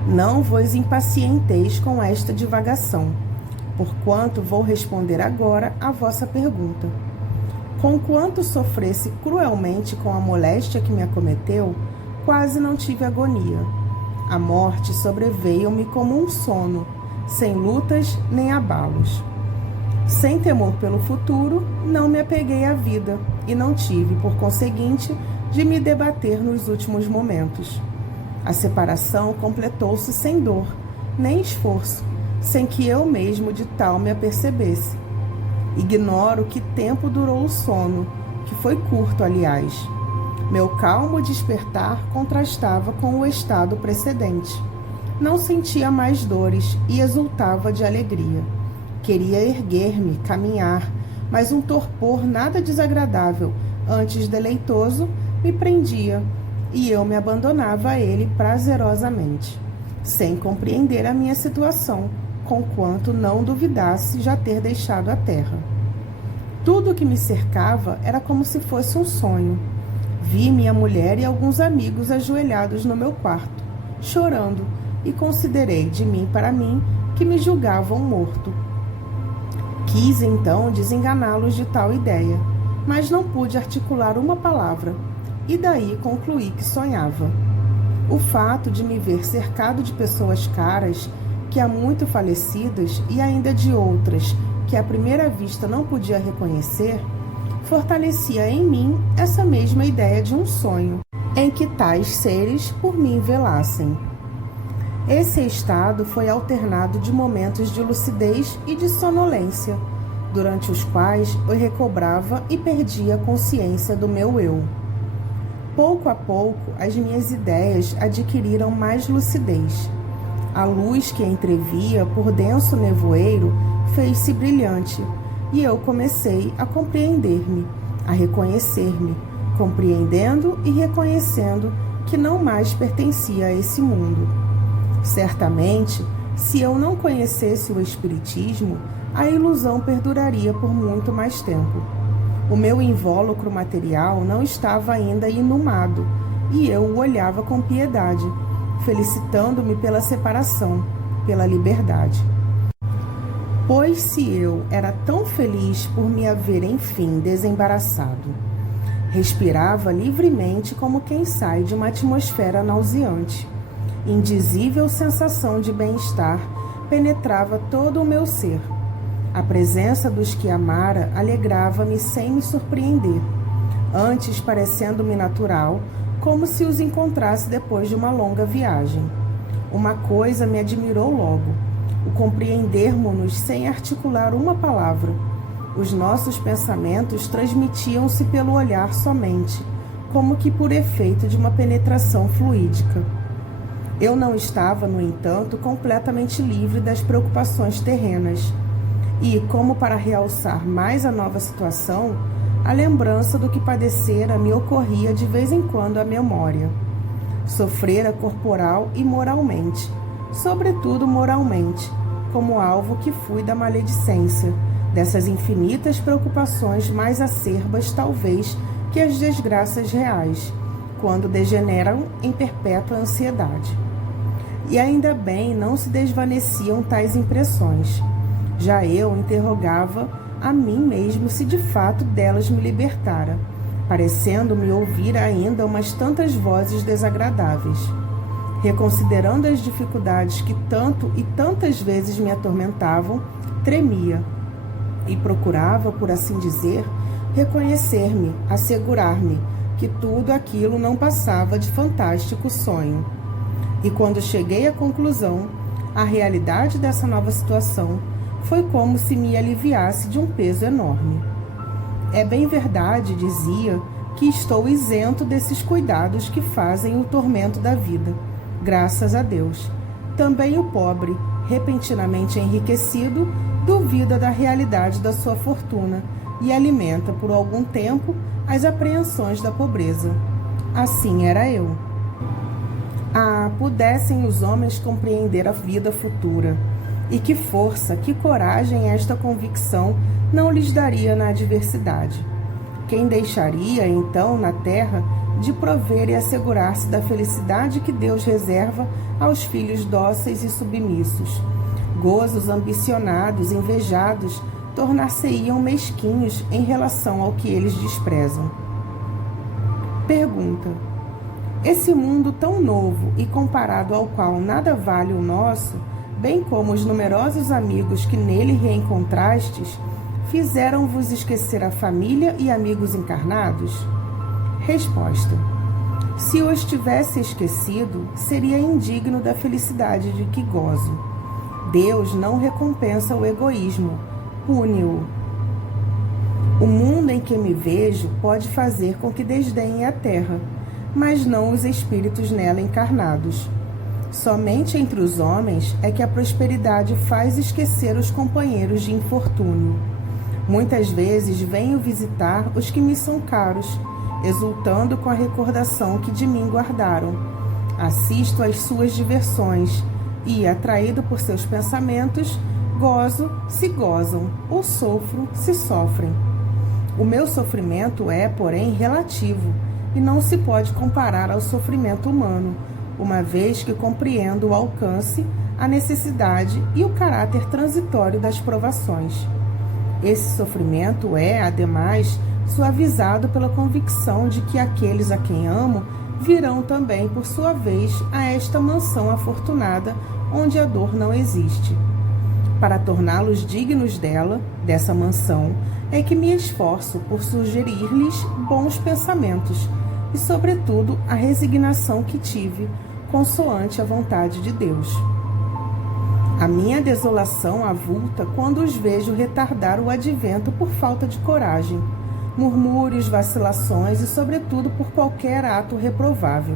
Não vos impacienteis com esta divagação, porquanto vou responder agora à vossa pergunta. Conquanto sofresse cruelmente com a moléstia que me acometeu, quase não tive agonia. A morte sobreveio-me como um sono, sem lutas nem abalos. Sem temor pelo futuro, não me apeguei à vida e não tive, por conseguinte, de me debater nos últimos momentos. A separação completou-se sem dor, nem esforço, sem que eu mesmo de tal me apercebesse. Ignoro que tempo durou o sono, que foi curto, aliás. Meu calmo despertar contrastava com o estado precedente. Não sentia mais dores e exultava de alegria. Queria erguer-me, caminhar, mas um torpor nada desagradável, antes deleitoso, me prendia, e eu me abandonava a ele prazerosamente, sem compreender a minha situação, conquanto não duvidasse já ter deixado a terra. Tudo o que me cercava era como se fosse um sonho. Vi minha mulher e alguns amigos ajoelhados no meu quarto, chorando, e considerei de mim para mim que me julgavam morto. Quis então desenganá-los de tal ideia, mas não pude articular uma palavra, e daí concluí que sonhava. O fato de me ver cercado de pessoas caras, que há muito falecidas, e ainda de outras que à primeira vista não podia reconhecer, fortalecia em mim essa mesma ideia de um sonho, em que tais seres por mim velassem. Esse estado foi alternado de momentos de lucidez e de sonolência, durante os quais eu recobrava e perdia a consciência do meu eu. Pouco a pouco, as minhas ideias adquiriram mais lucidez. A luz que entrevia por denso nevoeiro fez-se brilhante, e eu comecei a compreender-me, a reconhecer-me, compreendendo e reconhecendo que não mais pertencia a esse mundo. Certamente, se eu não conhecesse o Espiritismo, a ilusão perduraria por muito mais tempo. O meu invólucro material não estava ainda inumado, e eu o olhava com piedade, felicitando-me pela separação, pela liberdade. Pois se eu era tão feliz por me haver, enfim, desembaraçado, respirava livremente como quem sai de uma atmosfera nauseante. Indizível sensação de bem-estar penetrava todo o meu ser. A presença dos que amara alegrava-me sem me surpreender, antes parecendo-me natural, como se os encontrasse depois de uma longa viagem. Uma coisa me admirou logo: o compreendermos-nos sem articular uma palavra. Os nossos pensamentos transmitiam-se pelo olhar somente, como que por efeito de uma penetração fluídica. Eu não estava, no entanto, completamente livre das preocupações terrenas. E, como para realçar mais a nova situação, a lembrança do que padecera me ocorria de vez em quando à memória. Sofrera corporal e moralmente, sobretudo moralmente, como alvo que fui da maledicência, dessas infinitas preocupações mais acerbas, talvez, que as desgraças reais, quando degeneram em perpétua ansiedade. E ainda bem não se desvaneciam tais impressões. Já eu interrogava a mim mesmo se de fato delas me libertara, parecendo-me ouvir ainda umas tantas vozes desagradáveis. Reconsiderando as dificuldades que tanto e tantas vezes me atormentavam, tremia e procurava, por assim dizer, reconhecer-me, assegurar-me que tudo aquilo não passava de fantástico sonho. E quando cheguei à conclusão, a realidade dessa nova situação foi como se me aliviasse de um peso enorme. É bem verdade, dizia, que estou isento desses cuidados que fazem o tormento da vida, graças a Deus. Também o pobre, repentinamente enriquecido, duvida da realidade da sua fortuna e alimenta por algum tempo as apreensões da pobreza. Assim era eu. Ah, pudessem os homens compreender a vida futura! E que força, que coragem esta convicção não lhes daria na adversidade! Quem deixaria, então, na terra, de prover e assegurar-se da felicidade que Deus reserva aos filhos dóceis e submissos? Gozos ambicionados, invejados, tornar-se-iam mesquinhos em relação ao que eles desprezam. Pergunta: esse mundo tão novo e comparado ao qual nada vale o nosso, bem como os numerosos amigos que nele reencontrastes, fizeram-vos esquecer a família e amigos encarnados? Resposta: se os tivesse esquecido, seria indigno da felicidade de que gozo. Deus não recompensa o egoísmo, pune-o. O mundo em que me vejo pode fazer com que desdenhe a terra, mas não os espíritos nela encarnados. Somente entre os homens é que a prosperidade faz esquecer os companheiros de infortúnio. Muitas vezes venho visitar os que me são caros, exultando com a recordação que de mim guardaram. Assisto às suas diversões e, atraído por seus pensamentos, gozo se gozam, ou sofro se sofrem. O meu sofrimento é, porém, relativo e não se pode comparar ao sofrimento humano, uma vez que compreendo o alcance, a necessidade e o caráter transitório das provações. Esse sofrimento é, ademais, suavizado pela convicção de que aqueles a quem amo virão também, por sua vez, a esta mansão afortunada, onde a dor não existe. Para torná-los dignos dessa mansão, é que me esforço por sugerir-lhes bons pensamentos e, sobretudo, a resignação que tive, consoante a vontade de Deus. A minha desolação avulta quando os vejo retardar o advento por falta de coragem, murmúrios, vacilações e, sobretudo, por qualquer ato reprovável.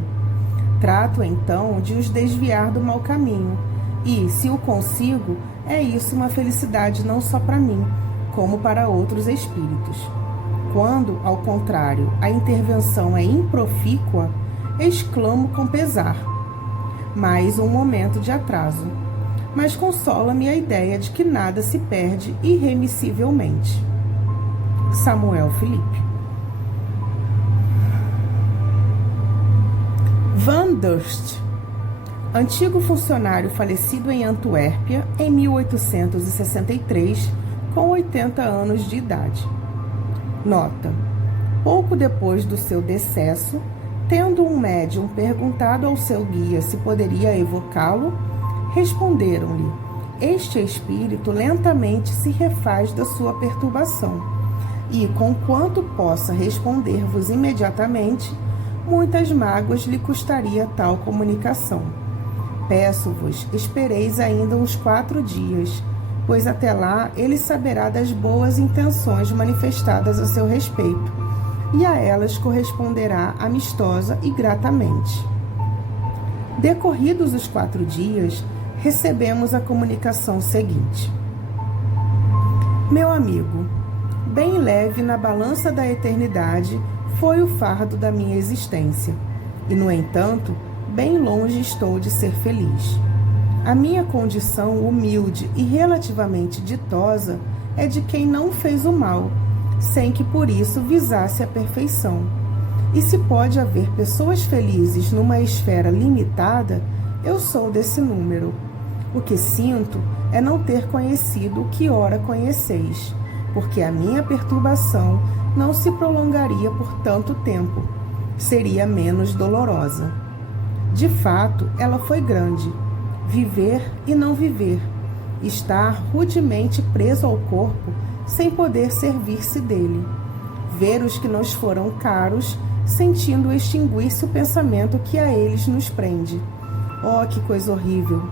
Trato, então, de os desviar do mau caminho e, se o consigo, é isso uma felicidade não só para mim, como para outros espíritos. Quando, ao contrário, a intervenção é improfícua, exclamo com pesar: mais um momento de atraso. Mas consola-me a ideia de que nada se perde irremissivelmente. Samuel Felipe. Van Durst, antigo funcionário falecido em Antuérpia em 1863, com 80 anos de idade. Nota: pouco depois do seu decesso, tendo um médium perguntado ao seu guia se poderia evocá-lo, responderam-lhe: este espírito lentamente se refaz da sua perturbação, e, conquanto possa responder-vos imediatamente, muitas mágoas lhe custaria tal comunicação. Peço-vos, espereis ainda uns 4 dias, pois até lá ele saberá das boas intenções manifestadas a seu respeito, e a elas corresponderá amistosa e gratamente. Decorridos os 4 dias, recebemos a comunicação seguinte: meu amigo, bem leve na balança da eternidade foi o fardo da minha existência, e, no entanto, bem longe estou de ser feliz. A minha condição humilde e relativamente ditosa é de quem não fez o mal, sem que por isso visasse a perfeição. E se pode haver pessoas felizes numa esfera limitada, eu sou desse número. O que sinto é não ter conhecido o que ora conheceis, porque a minha perturbação não se prolongaria por tanto tempo, seria menos dolorosa. De fato, ela foi grande. Viver e não viver, estar rudemente preso ao corpo sem poder servir-se dele, ver os que nos foram caros sentindo extinguir-se o pensamento que a eles nos prende. Oh, que coisa horrível!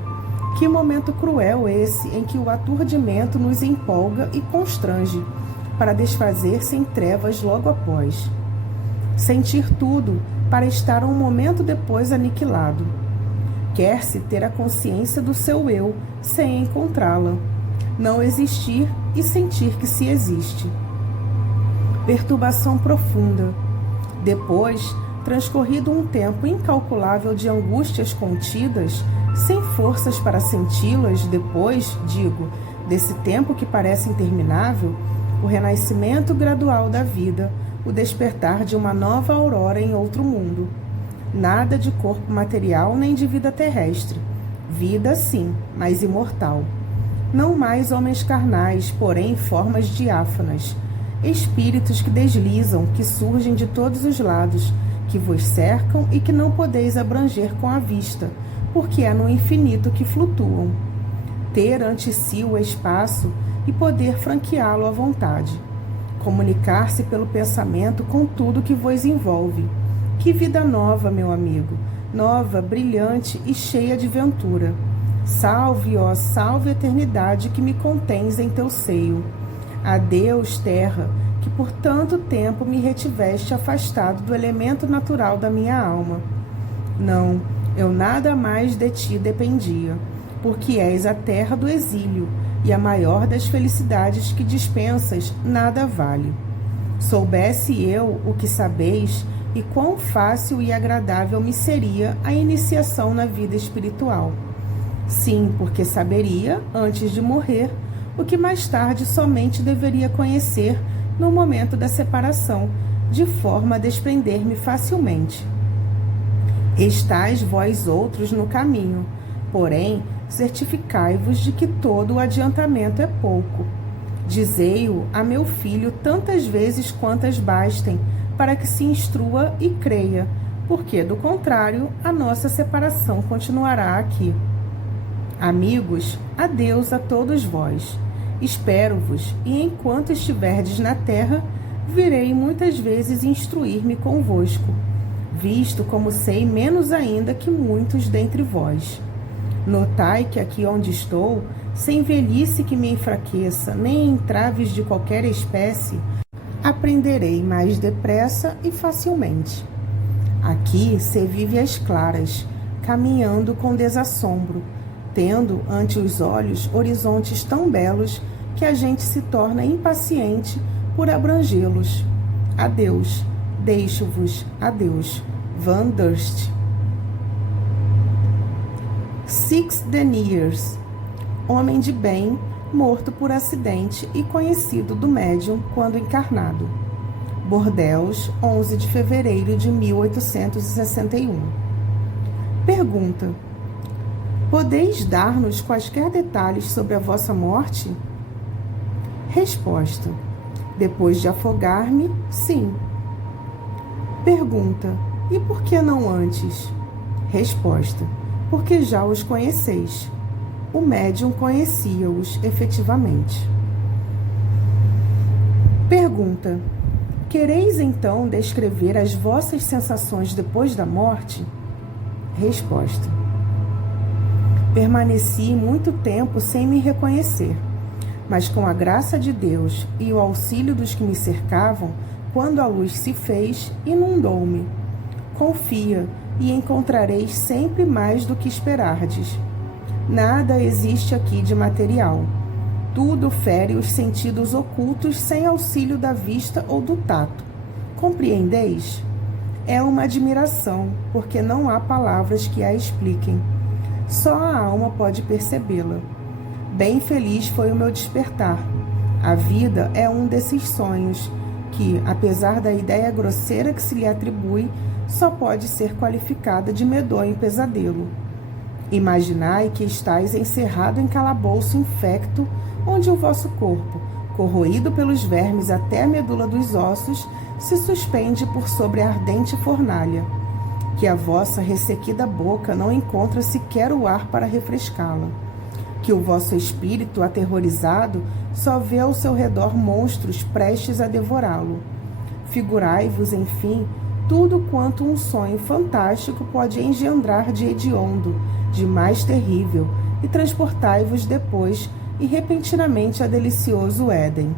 Que momento cruel esse em que o aturdimento nos empolga e constrange, para desfazer-se em trevas logo após. Sentir tudo para estar um momento depois aniquilado. Quer-se ter a consciência do seu eu sem encontrá-la. Não existir e sentir que se existe. Perturbação profunda. Depois, transcorrido um tempo incalculável de angústias contidas, sem forças para senti-las, depois, desse tempo que parece interminável, o renascimento gradual da vida, o despertar de uma nova aurora em outro mundo. Nada de corpo material nem de vida terrestre. Vida, sim, mas imortal. Não mais homens carnais, porém formas diáfanas. Espíritos que deslizam, que surgem de todos os lados, que vos cercam e que não podeis abranger com a vista, porque é no infinito que flutuam. Ter ante si o espaço e poder franqueá-lo à vontade. Comunicar-se pelo pensamento com tudo que vos envolve. Que vida nova, meu amigo, nova, brilhante e cheia de ventura. Salve, ó, salve, eternidade que me contens em teu seio. Adeus, terra, que por tanto tempo me retiveste afastado do elemento natural da minha alma. Não, eu nada mais de ti dependia, porque és a terra do exílio, e a maior das felicidades que dispensas nada vale. Soubesse eu o que sabeis, e quão fácil e agradável me seria a iniciação na vida espiritual. Sim, porque saberia, antes de morrer, o que mais tarde somente deveria conhecer no momento da separação, de forma a desprender-me facilmente. Estais vós outros no caminho, porém, certificai-vos de que todo o adiantamento é pouco. Dizei-o a meu filho tantas vezes quantas bastem, para que se instrua e creia, porque, do contrário, a nossa separação continuará aqui. Amigos, adeus a todos vós. Espero-vos, e enquanto estiverdes na terra, virei muitas vezes instruir-me convosco, visto como sei menos ainda que muitos dentre vós. Notai que aqui onde estou, sem velhice que me enfraqueça, nem entraves de qualquer espécie, aprenderei mais depressa e facilmente. Aqui se vive às claras, caminhando com desassombro, tendo ante os olhos horizontes tão belos que a gente se torna impaciente por abrangê-los. Adeus, deixo-vos, adeus. Van Durst. 6 Deniers, homem de bem, morto por acidente e conhecido do médium quando encarnado. Bordeaux, 11 de fevereiro de 1861. Pergunta: podeis dar-nos quaisquer detalhes sobre a vossa morte? Resposta: depois de afogar-me, sim. Pergunta: e por que não antes? Resposta: porque já os conheceis. O médium conhecia-os efetivamente. Pergunta: quereis então descrever as vossas sensações depois da morte? Resposta: permaneci muito tempo sem me reconhecer, mas com a graça de Deus e o auxílio dos que me cercavam, quando a luz se fez, inundou-me. Confia, e encontrareis sempre mais do que esperardes. Nada existe aqui de material. Tudo fere os sentidos ocultos sem auxílio da vista ou do tato. Compreendeis? É uma admiração, porque não há palavras que a expliquem. Só a alma pode percebê-la. Bem feliz foi o meu despertar. A vida é um desses sonhos que, apesar da ideia grosseira que se lhe atribui, só pode ser qualificada de medonho pesadelo. Imaginai que estáis encerrado em calabouço infecto, onde o vosso corpo, corroído pelos vermes até a medula dos ossos, se suspende por sobre a ardente fornalha, que a vossa ressequida boca não encontra sequer o ar para refrescá-la, que o vosso espírito aterrorizado só vê ao seu redor monstros prestes a devorá-lo. Figurai-vos, enfim, tudo quanto um sonho fantástico pode engendrar de hediondo, de mais terrível, e transportai-vos depois e repentinamente a delicioso Éden.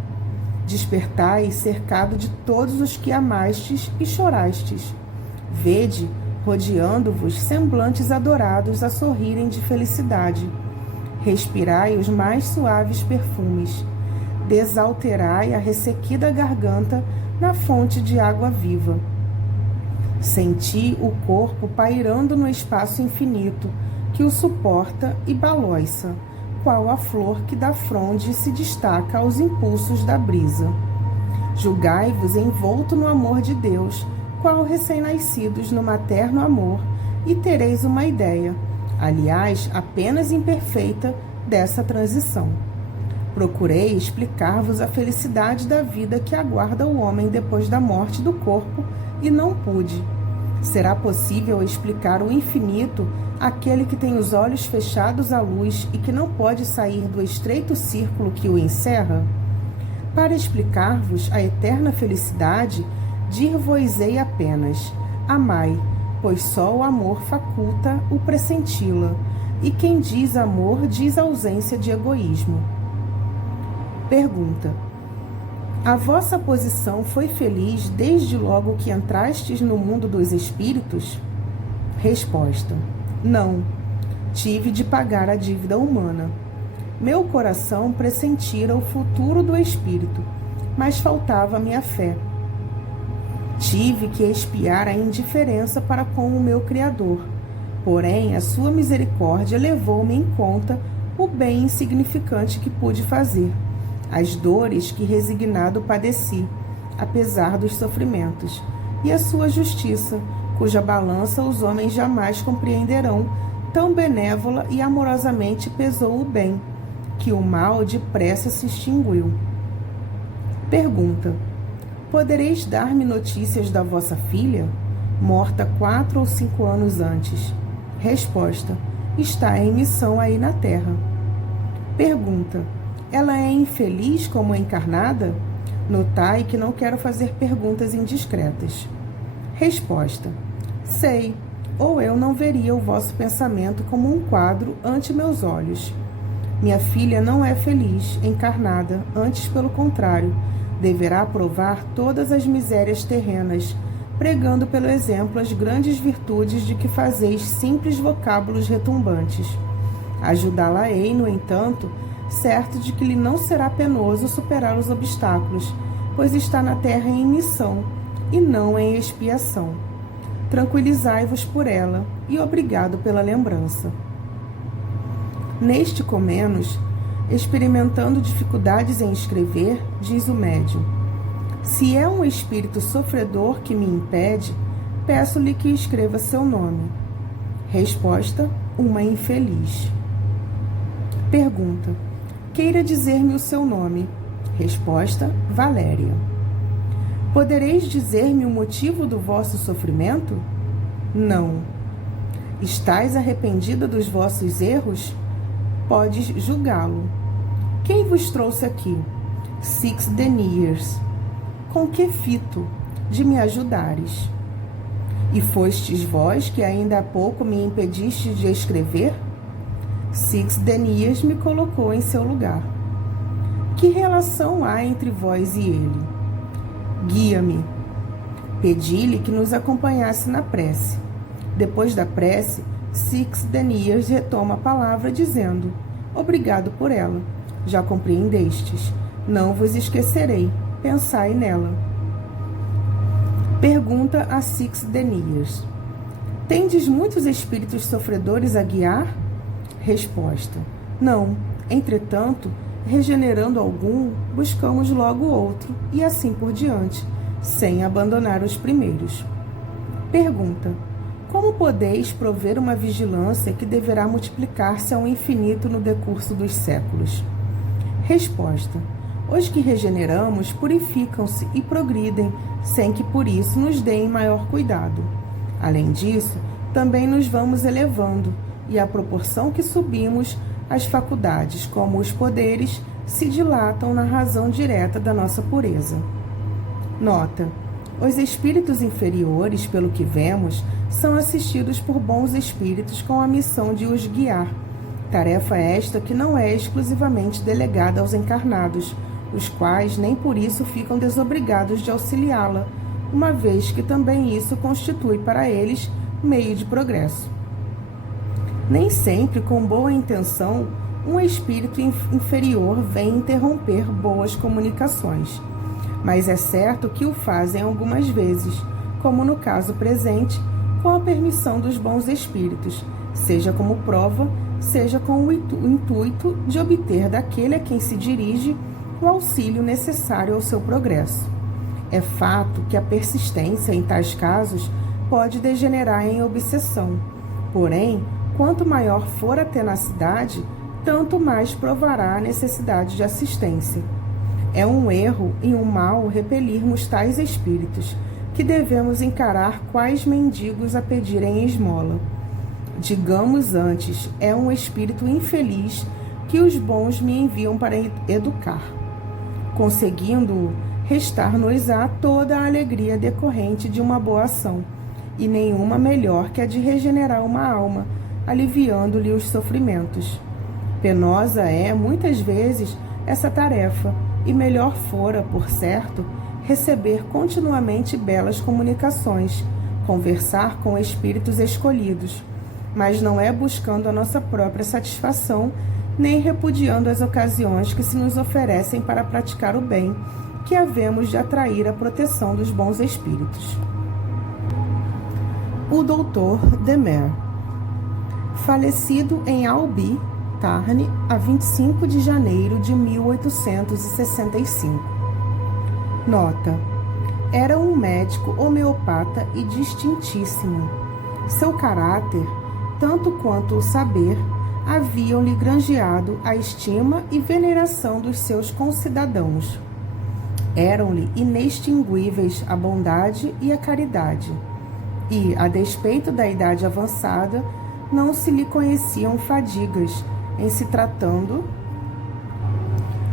Despertai cercado de todos os que amastes e chorastes. Vede, rodeando-vos, semblantes adorados a sorrirem de felicidade. Respirai os mais suaves perfumes. Desalterai a ressequida garganta na fonte de água viva. Senti o corpo pairando no espaço infinito, que o suporta e balóiça, qual a flor que da fronde se destaca aos impulsos da brisa. Julgai-vos envolto no amor de Deus, qual recém-nascidos no materno amor, e tereis uma ideia, aliás, apenas imperfeita, dessa transição. Procurei explicar-vos a felicidade da vida que aguarda o homem depois da morte do corpo, e não pude. Será possível explicar o infinito àquele que tem os olhos fechados à luz e que não pode sair do estreito círculo que o encerra? Para explicar-vos a eterna felicidade, dir-vos-ei apenas: amai, pois só o amor faculta o pressenti-la. e quem diz amor diz ausência de egoísmo. Pergunta: a vossa posição foi feliz desde logo que entrastes no mundo dos espíritos? Resposta: não. Tive de pagar a dívida humana. Meu coração pressentira o futuro do espírito, mas faltava minha fé. Tive que expiar a indiferença para com o meu Criador, porém a sua misericórdia levou-me em conta o bem insignificante que pude fazer, as dores que resignado padeci, apesar dos sofrimentos, e a sua justiça, cuja balança os homens jamais compreenderão, tão benévola e amorosamente pesou o bem, que o mal depressa se extinguiu. Pergunta: podereis dar-me notícias da vossa filha, morta 4 ou 5 anos antes? Resposta: está em missão aí na terra. Pergunta: ela é infeliz como encarnada? Notai que não quero fazer perguntas indiscretas. Resposta: sei, ou eu não veria o vosso pensamento como um quadro ante meus olhos. Minha filha não é feliz, encarnada, antes pelo contrário, deverá provar todas as misérias terrenas, pregando pelo exemplo as grandes virtudes de que fazeis simples vocábulos retumbantes. Ajudá-la-ei, no entanto, certo de que lhe não será penoso superar os obstáculos, pois está na terra em missão, e não em expiação. Tranquilizai-vos por ela, e obrigado pela lembrança. Neste Comenos, experimentando dificuldades em escrever, diz o médium: se é um espírito sofredor que me impede, peço-lhe que escreva seu nome. Resposta: uma infeliz. Pergunta: queira dizer-me o seu nome. Resposta: Valéria. Podereis dizer-me o motivo do vosso sofrimento? Não. Estais arrependida dos vossos erros? Podes julgá-lo. Quem vos trouxe aqui? Six Deniers. Com que fito de me ajudares? E fostes vós que ainda há pouco me impedistes de escrever? Six Deniers me colocou em seu lugar. Que relação há entre vós e ele? Guia-me. Pedi-lhe que nos acompanhasse na prece. Depois da prece, Six Deniers retoma a palavra dizendo: obrigado por ela. Já compreendestes. Não vos esquecerei. Pensai nela. Pergunta a Six Deniers: tendes muitos espíritos sofredores a guiar? Resposta: não. Entretanto, regenerando algum, buscamos logo outro, e assim por diante, sem abandonar os primeiros. Pergunta: como podeis prover uma vigilância que deverá multiplicar-se ao infinito no decurso dos séculos? Resposta: os que regeneramos purificam-se e progridem, sem que por isso nos deem maior cuidado. Além disso, também nos vamos elevando, e à proporção que subimos, as faculdades, como os poderes, se dilatam na razão direta da nossa pureza. Nota: os espíritos inferiores, pelo que vemos, são assistidos por bons espíritos com a missão de os guiar. Tarefa esta que não é exclusivamente delegada aos encarnados, os quais nem por isso ficam desobrigados de auxiliá-la, uma vez que também isso constitui para eles meio de progresso. Nem sempre, com boa intenção, um espírito inferior vem interromper boas comunicações, mas é certo que o fazem algumas vezes, como no caso presente, com a permissão dos bons espíritos, seja como prova, seja com o intuito de obter daquele a quem se dirige o auxílio necessário ao seu progresso. É fato que a persistência em tais casos pode degenerar em obsessão, porém, quanto maior for a tenacidade, tanto mais provará a necessidade de assistência. É um erro e um mal repelirmos tais espíritos, que devemos encarar quais mendigos a pedirem esmola. Digamos antes, é um espírito infeliz que os bons me enviam para educar. Conseguindo-o, restar-nos-á toda a alegria decorrente de uma boa ação, e nenhuma melhor que a de regenerar uma alma, aliviando-lhe os sofrimentos. Penosa é, muitas vezes, essa tarefa, e melhor fora, por certo, receber continuamente belas comunicações, conversar com espíritos escolhidos, mas não é buscando a nossa própria satisfação, nem repudiando as ocasiões que se nos oferecem para praticar o bem, que havemos de atrair a proteção dos bons espíritos. O Dr. de Meer, falecido em Albi, Tarn, a 25 de janeiro de 1865. Nota: era um médico homeopata e distintíssimo. Seu caráter, tanto quanto o saber, haviam-lhe granjeado a estima e veneração dos seus concidadãos. Eram-lhe inextinguíveis a bondade e a caridade, e, a despeito da idade avançada, não se lhe conheciam fadigas em se tratando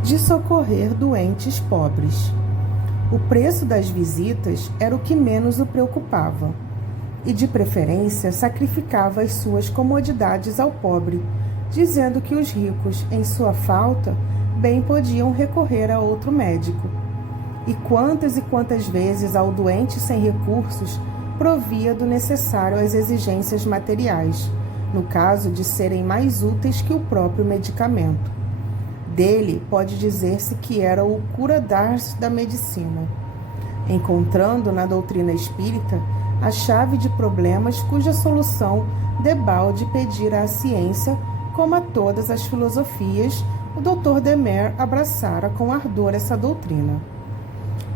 de socorrer doentes pobres. O preço das visitas era o que menos o preocupava, e de preferência sacrificava as suas comodidades ao pobre, dizendo que os ricos, em sua falta, bem podiam recorrer a outro médico. E quantas vezes ao doente sem recursos provia do necessário às exigências materiais, no caso de serem mais úteis que o próprio medicamento. Dele pode dizer-se que era o cura d'ars da medicina, encontrando na doutrina espírita a chave de problemas cuja solução debalde pedira à ciência, como a todas as filosofias, o Dr. de Meer abraçara com ardor essa doutrina.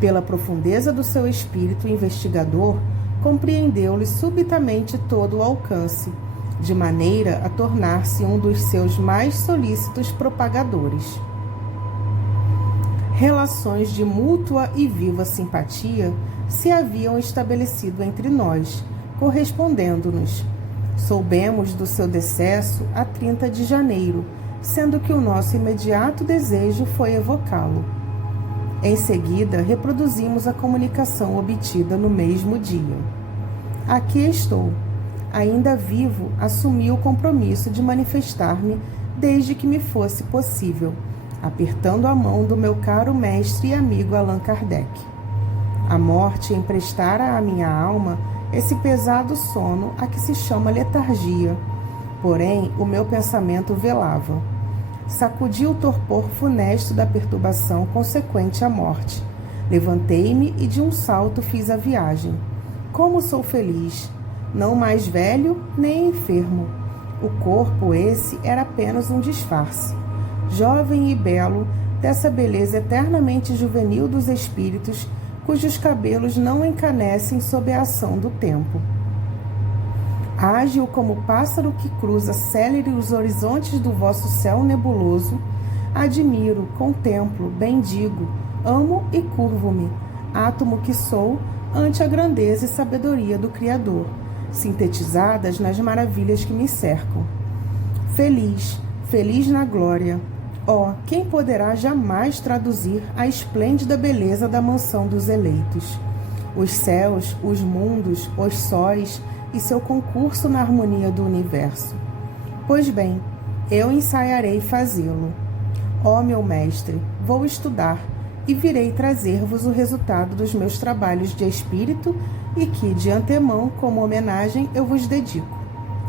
Pela profundeza do seu espírito investigador, compreendeu-lhe subitamente todo o alcance, de maneira a tornar-se um dos seus mais solícitos propagadores. Relações de mútua e viva simpatia se haviam estabelecido entre nós, correspondendo-nos. Soubemos do seu decesso a 30 de janeiro, sendo que o nosso imediato desejo foi evocá-lo. Em seguida, reproduzimos a comunicação obtida no mesmo dia. Aqui estou. Ainda vivo, assumi o compromisso de manifestar-me desde que me fosse possível, apertando a mão do meu caro mestre e amigo Allan Kardec. A morte emprestara à minha alma esse pesado sono a que se chama letargia, porém o meu pensamento velava. Sacudi o torpor funesto da perturbação consequente à morte. Levantei-me e de um salto fiz a viagem. Como sou feliz! Não mais velho nem enfermo. O corpo esse era apenas um disfarce. Jovem e belo, dessa beleza eternamente juvenil dos espíritos, cujos cabelos não encanecem sob a ação do tempo. Ágil como o pássaro que cruza célere os horizontes do vosso céu nebuloso, admiro, contemplo, bendigo, amo e curvo-me, átomo que sou, ante a grandeza e sabedoria do Criador, sintetizadas nas maravilhas que me cercam. Feliz, feliz na glória. Oh, quem poderá jamais traduzir a esplêndida beleza da mansão dos eleitos? Os céus, os mundos, os sóis e seu concurso na harmonia do universo. Pois bem, eu ensaiarei fazê-lo. Ó meu mestre, vou estudar e virei trazer-vos o resultado dos meus trabalhos de espírito e que, de antemão, como homenagem, eu vos dedico.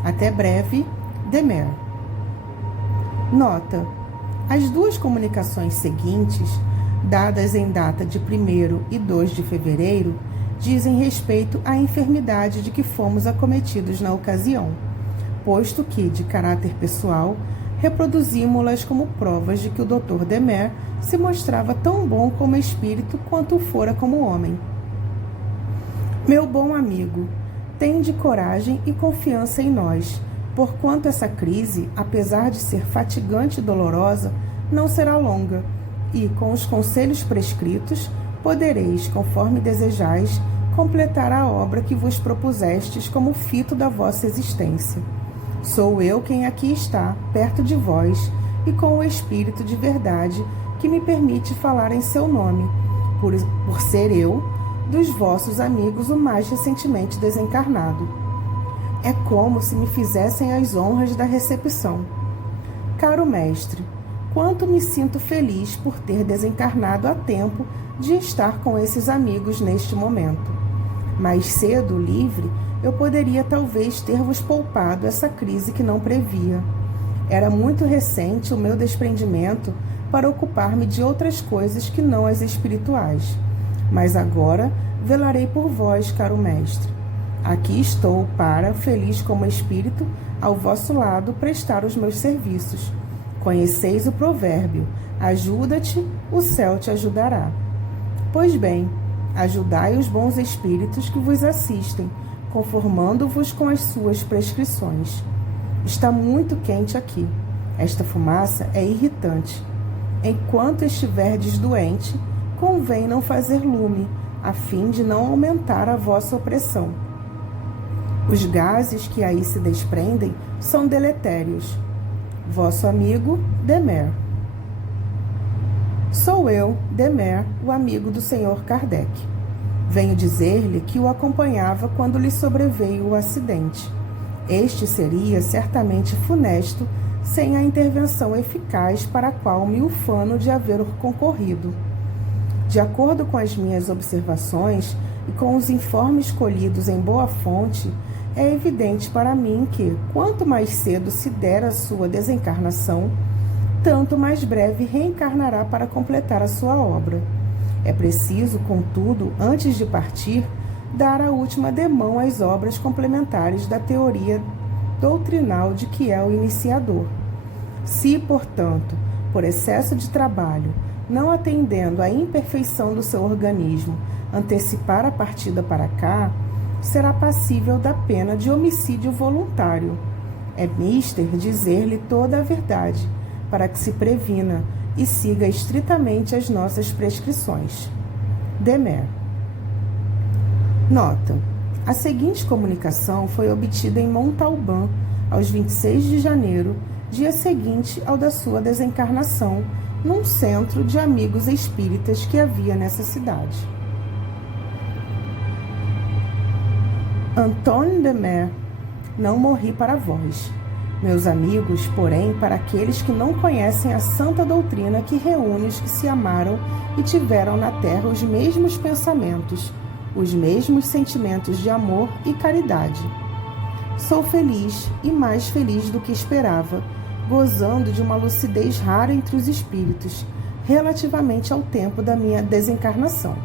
Até breve, de Meer. Nota: as duas comunicações seguintes, dadas em data de 1º e 2 de fevereiro, dizem respeito à enfermidade de que fomos acometidos na ocasião, posto que, de caráter pessoal, reproduzimos-las como provas de que o Dr. de Meer se mostrava tão bom como espírito quanto o fora como homem. Meu bom amigo, tende coragem e confiança em nós, porquanto essa crise, apesar de ser fatigante e dolorosa, não será longa, e, com os conselhos prescritos, podereis, conforme desejais, completar a obra que vos propusestes como fito da vossa existência. Sou eu quem aqui está, perto de vós, e com o Espírito de verdade que me permite falar em seu nome, por ser eu, dos vossos amigos, o mais recentemente desencarnado. É como se me fizessem as honras da recepção. Caro mestre, quanto me sinto feliz por ter desencarnado a tempo de estar com esses amigos neste momento. Mais cedo, livre, eu poderia talvez ter-vos poupado essa crise que não previa. Era muito recente o meu desprendimento para ocupar-me de outras coisas que não as espirituais. Mas agora velarei por vós, caro mestre. Aqui estou para, feliz como espírito, ao vosso lado prestar os meus serviços. Conheceis o provérbio: ajuda-te, o céu te ajudará. Pois bem, ajudai os bons espíritos que vos assistem, conformando-vos com as suas prescrições. Está muito quente aqui. Esta fumaça é irritante. Enquanto estiverdes doente, convém não fazer lume, a fim de não aumentar a vossa opressão. Os gases que aí se desprendem são deletérios. Vosso amigo, Demer. Sou eu, Demer, o amigo do Sr. Kardec. Venho dizer-lhe que o acompanhava quando lhe sobreveio o acidente. Este seria certamente funesto sem a intervenção eficaz para a qual me ufano de haver concorrido. De acordo com as minhas observações e com os informes colhidos em boa fonte, é evidente para mim que, quanto mais cedo se der a sua desencarnação, tanto mais breve reencarnará para completar a sua obra. É preciso, contudo, antes de partir, dar a última demão às obras complementares da teoria doutrinal de que é o iniciador. Se, portanto, por excesso de trabalho, não atendendo à imperfeição do seu organismo, antecipar a partida para cá, será passível da pena de homicídio voluntário. É mister dizer-lhe toda a verdade, para que se previna e siga estritamente as nossas prescrições. Demer. Nota: a seguinte comunicação foi obtida em Montalbán, aos 26 de janeiro, dia seguinte ao da sua desencarnação, num centro de amigos espíritas que havia nessa cidade. Antônio Demer, não morri para vós, meus amigos, porém, para aqueles que não conhecem a santa doutrina que reúne os que se amaram e tiveram na terra os mesmos pensamentos, os mesmos sentimentos de amor e caridade. Sou feliz e mais feliz do que esperava, gozando de uma lucidez rara entre os espíritos, relativamente ao tempo da minha desencarnação.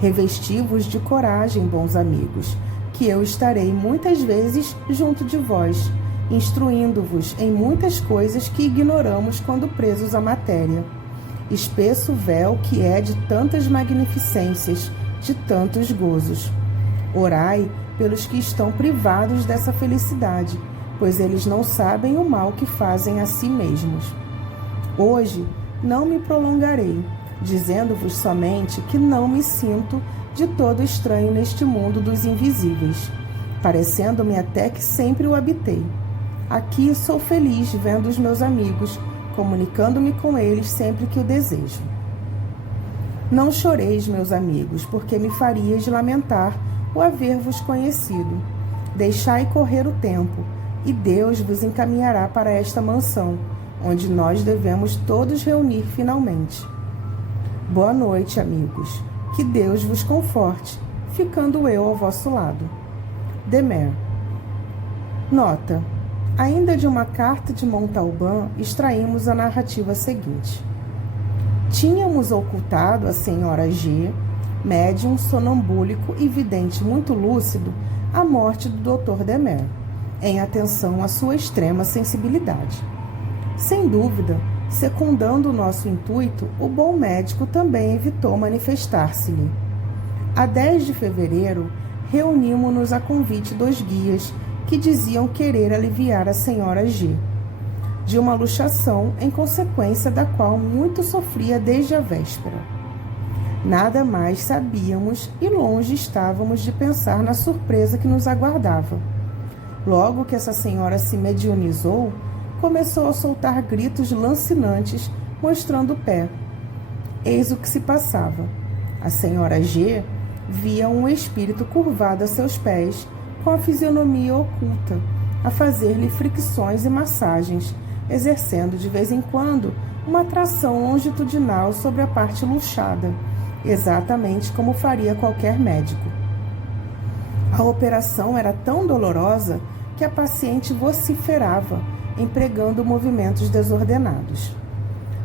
Revesti-vos de coragem, bons amigos, que eu estarei muitas vezes junto de vós, instruindo-vos em muitas coisas que ignoramos quando presos à matéria. Espesso véu que é de tantas magnificências, de tantos gozos. Orai pelos que estão privados dessa felicidade, pois eles não sabem o mal que fazem a si mesmos. Hoje não me prolongarei, dizendo-vos somente que não me sinto de todo estranho neste mundo dos invisíveis, parecendo-me até que sempre o habitei. Aqui sou feliz vendo os meus amigos, comunicando-me com eles sempre que o desejo. Não choreis, meus amigos, porque me farias lamentar o haver-vos conhecido. Deixai correr o tempo, e Deus vos encaminhará para esta mansão, onde nós devemos todos reunir finalmente. Boa noite, amigos. Que Deus vos conforte, ficando eu ao vosso lado. Demer. Nota: ainda de uma carta de Montalbán extraímos a narrativa seguinte. Tínhamos ocultado à senhora G, médium sonambúlico e vidente muito lúcido, a morte do Dr. Demer, em atenção à sua extrema sensibilidade. Sem dúvida, secundando o nosso intuito, o bom médico também evitou manifestar-se-lhe. A 10 de fevereiro, reunimos-nos a convite dos guias que diziam querer aliviar a senhora G de uma luxação em consequência da qual muito sofria desde a véspera. Nada mais sabíamos e longe estávamos de pensar na surpresa que nos aguardava. Logo que essa senhora se medianizou, começou a soltar gritos lancinantes, mostrando o pé. Eis o que se passava. A senhora G via um espírito curvado a seus pés, com a fisionomia oculta, a fazer-lhe fricções e massagens, exercendo de vez em quando uma atração longitudinal sobre a parte luxada, exatamente como faria qualquer médico. A operação era tão dolorosa que a paciente vociferava, empregando movimentos desordenados.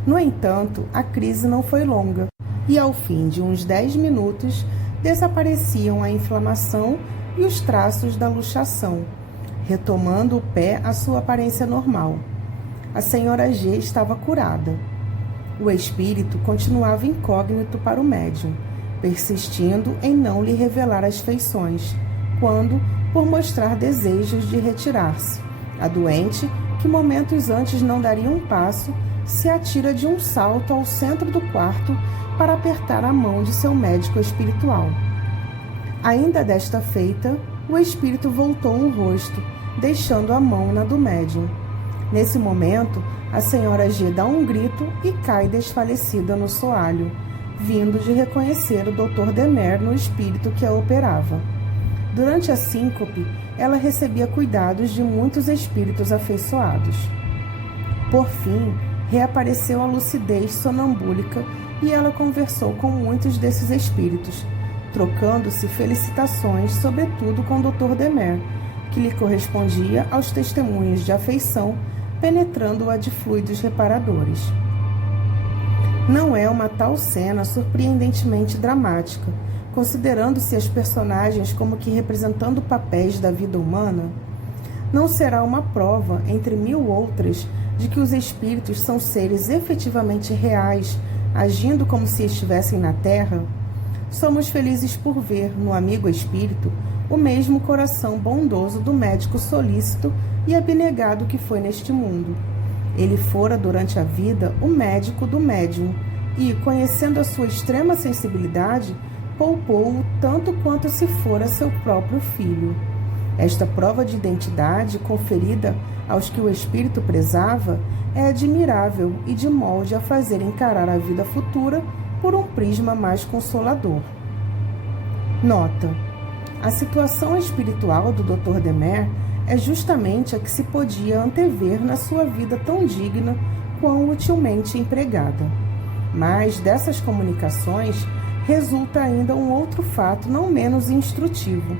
No entanto, a crise não foi longa, e ao fim de uns 10 minutos desapareciam a inflamação e os traços da luxação, retomando o pé à sua aparência normal. A senhora G estava curada. O espírito continuava incógnito para o médium, persistindo em não lhe revelar as feições, quando, por mostrar desejos de retirar-se, a doente, que momentos antes não daria um passo, se atira de um salto ao centro do quarto para apertar a mão de seu médico espiritual. Ainda desta feita, o espírito voltou o rosto, deixando a mão na do médium. Nesse momento, a senhora G dá um grito e cai desfalecida no soalho, vindo de reconhecer o Dr. Demer no espírito que a operava. Durante a síncope, ela recebia cuidados de muitos espíritos afeiçoados. Por fim, reapareceu a lucidez sonambúlica e ela conversou com muitos desses espíritos, trocando-se felicitações, sobretudo com o Dr. Demer, que lhe correspondia aos testemunhos de afeição, penetrando-a de fluidos reparadores. Não é uma tal cena surpreendentemente dramática, considerando-se as personagens como que representando papéis da vida humana? Não será uma prova, entre mil outras, de que os espíritos são seres efetivamente reais, agindo como se estivessem na Terra? Somos felizes por ver, no amigo espírito, o mesmo coração bondoso do médico solícito e abnegado que foi neste mundo. Ele fora, durante a vida, o médico do médium e, conhecendo a sua extrema sensibilidade, poupou-o tanto quanto se fora seu próprio filho. Esta prova de identidade, conferida aos que o espírito prezava, é admirável e de molde a fazer encarar a vida futura por um prisma mais consolador. Nota: a situação espiritual do Dr. Demer é justamente a que se podia antever na sua vida tão digna quão utilmente empregada. Mas dessas comunicações resulta ainda um outro fato não menos instrutivo,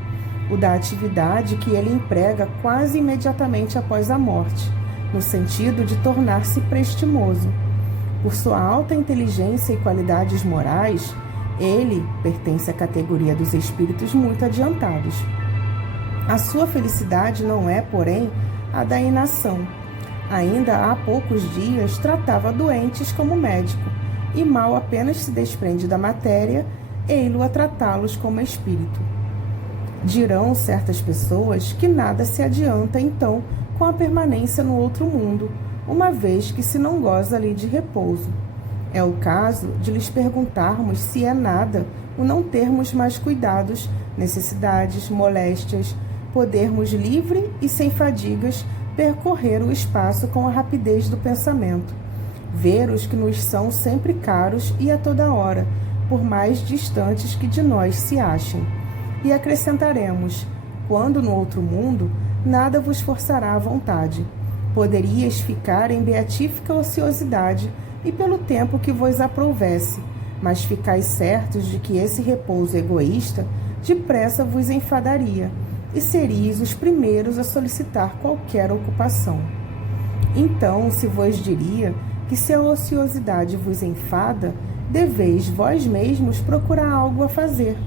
o da atividade que ele emprega quase imediatamente após a morte, no sentido de tornar-se prestimoso. Por sua alta inteligência e qualidades morais, ele pertence à categoria dos espíritos muito adiantados. A sua felicidade não é, porém, a da inação. Ainda há poucos dias tratava doentes como médico, e mal apenas se desprende da matéria, ei-lo a tratá-los como espírito. Dirão certas pessoas que nada se adianta, então, com a permanência no outro mundo, uma vez que se não goza ali de repouso. É o caso de lhes perguntarmos se é nada o não termos mais cuidados, necessidades, moléstias, podermos livre e sem fadigas percorrer o espaço com a rapidez do pensamento, ver os que nos são sempre caros e a toda hora, por mais distantes que de nós se achem. E acrescentaremos: quando no outro mundo, nada vos forçará à vontade. Poderias ficar em beatífica ociosidade e pelo tempo que vos aprouvesse, mas ficais certos de que esse repouso egoísta depressa vos enfadaria, e seríeis os primeiros a solicitar qualquer ocupação. Então, se vos diria que se a ociosidade vos enfada, deveis vós mesmos procurar algo a fazer,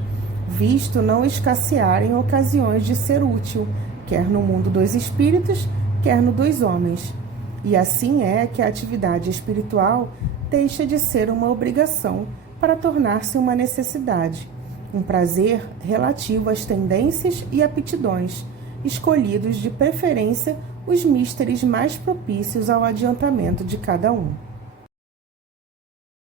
visto não escassearem ocasiões de ser útil, quer no mundo dos espíritos, quer no dos homens. E assim é que a atividade espiritual deixa de ser uma obrigação para tornar-se uma necessidade, um prazer relativo às tendências e aptidões, escolhidos de preferência os místeres mais propícios ao adiantamento de cada um.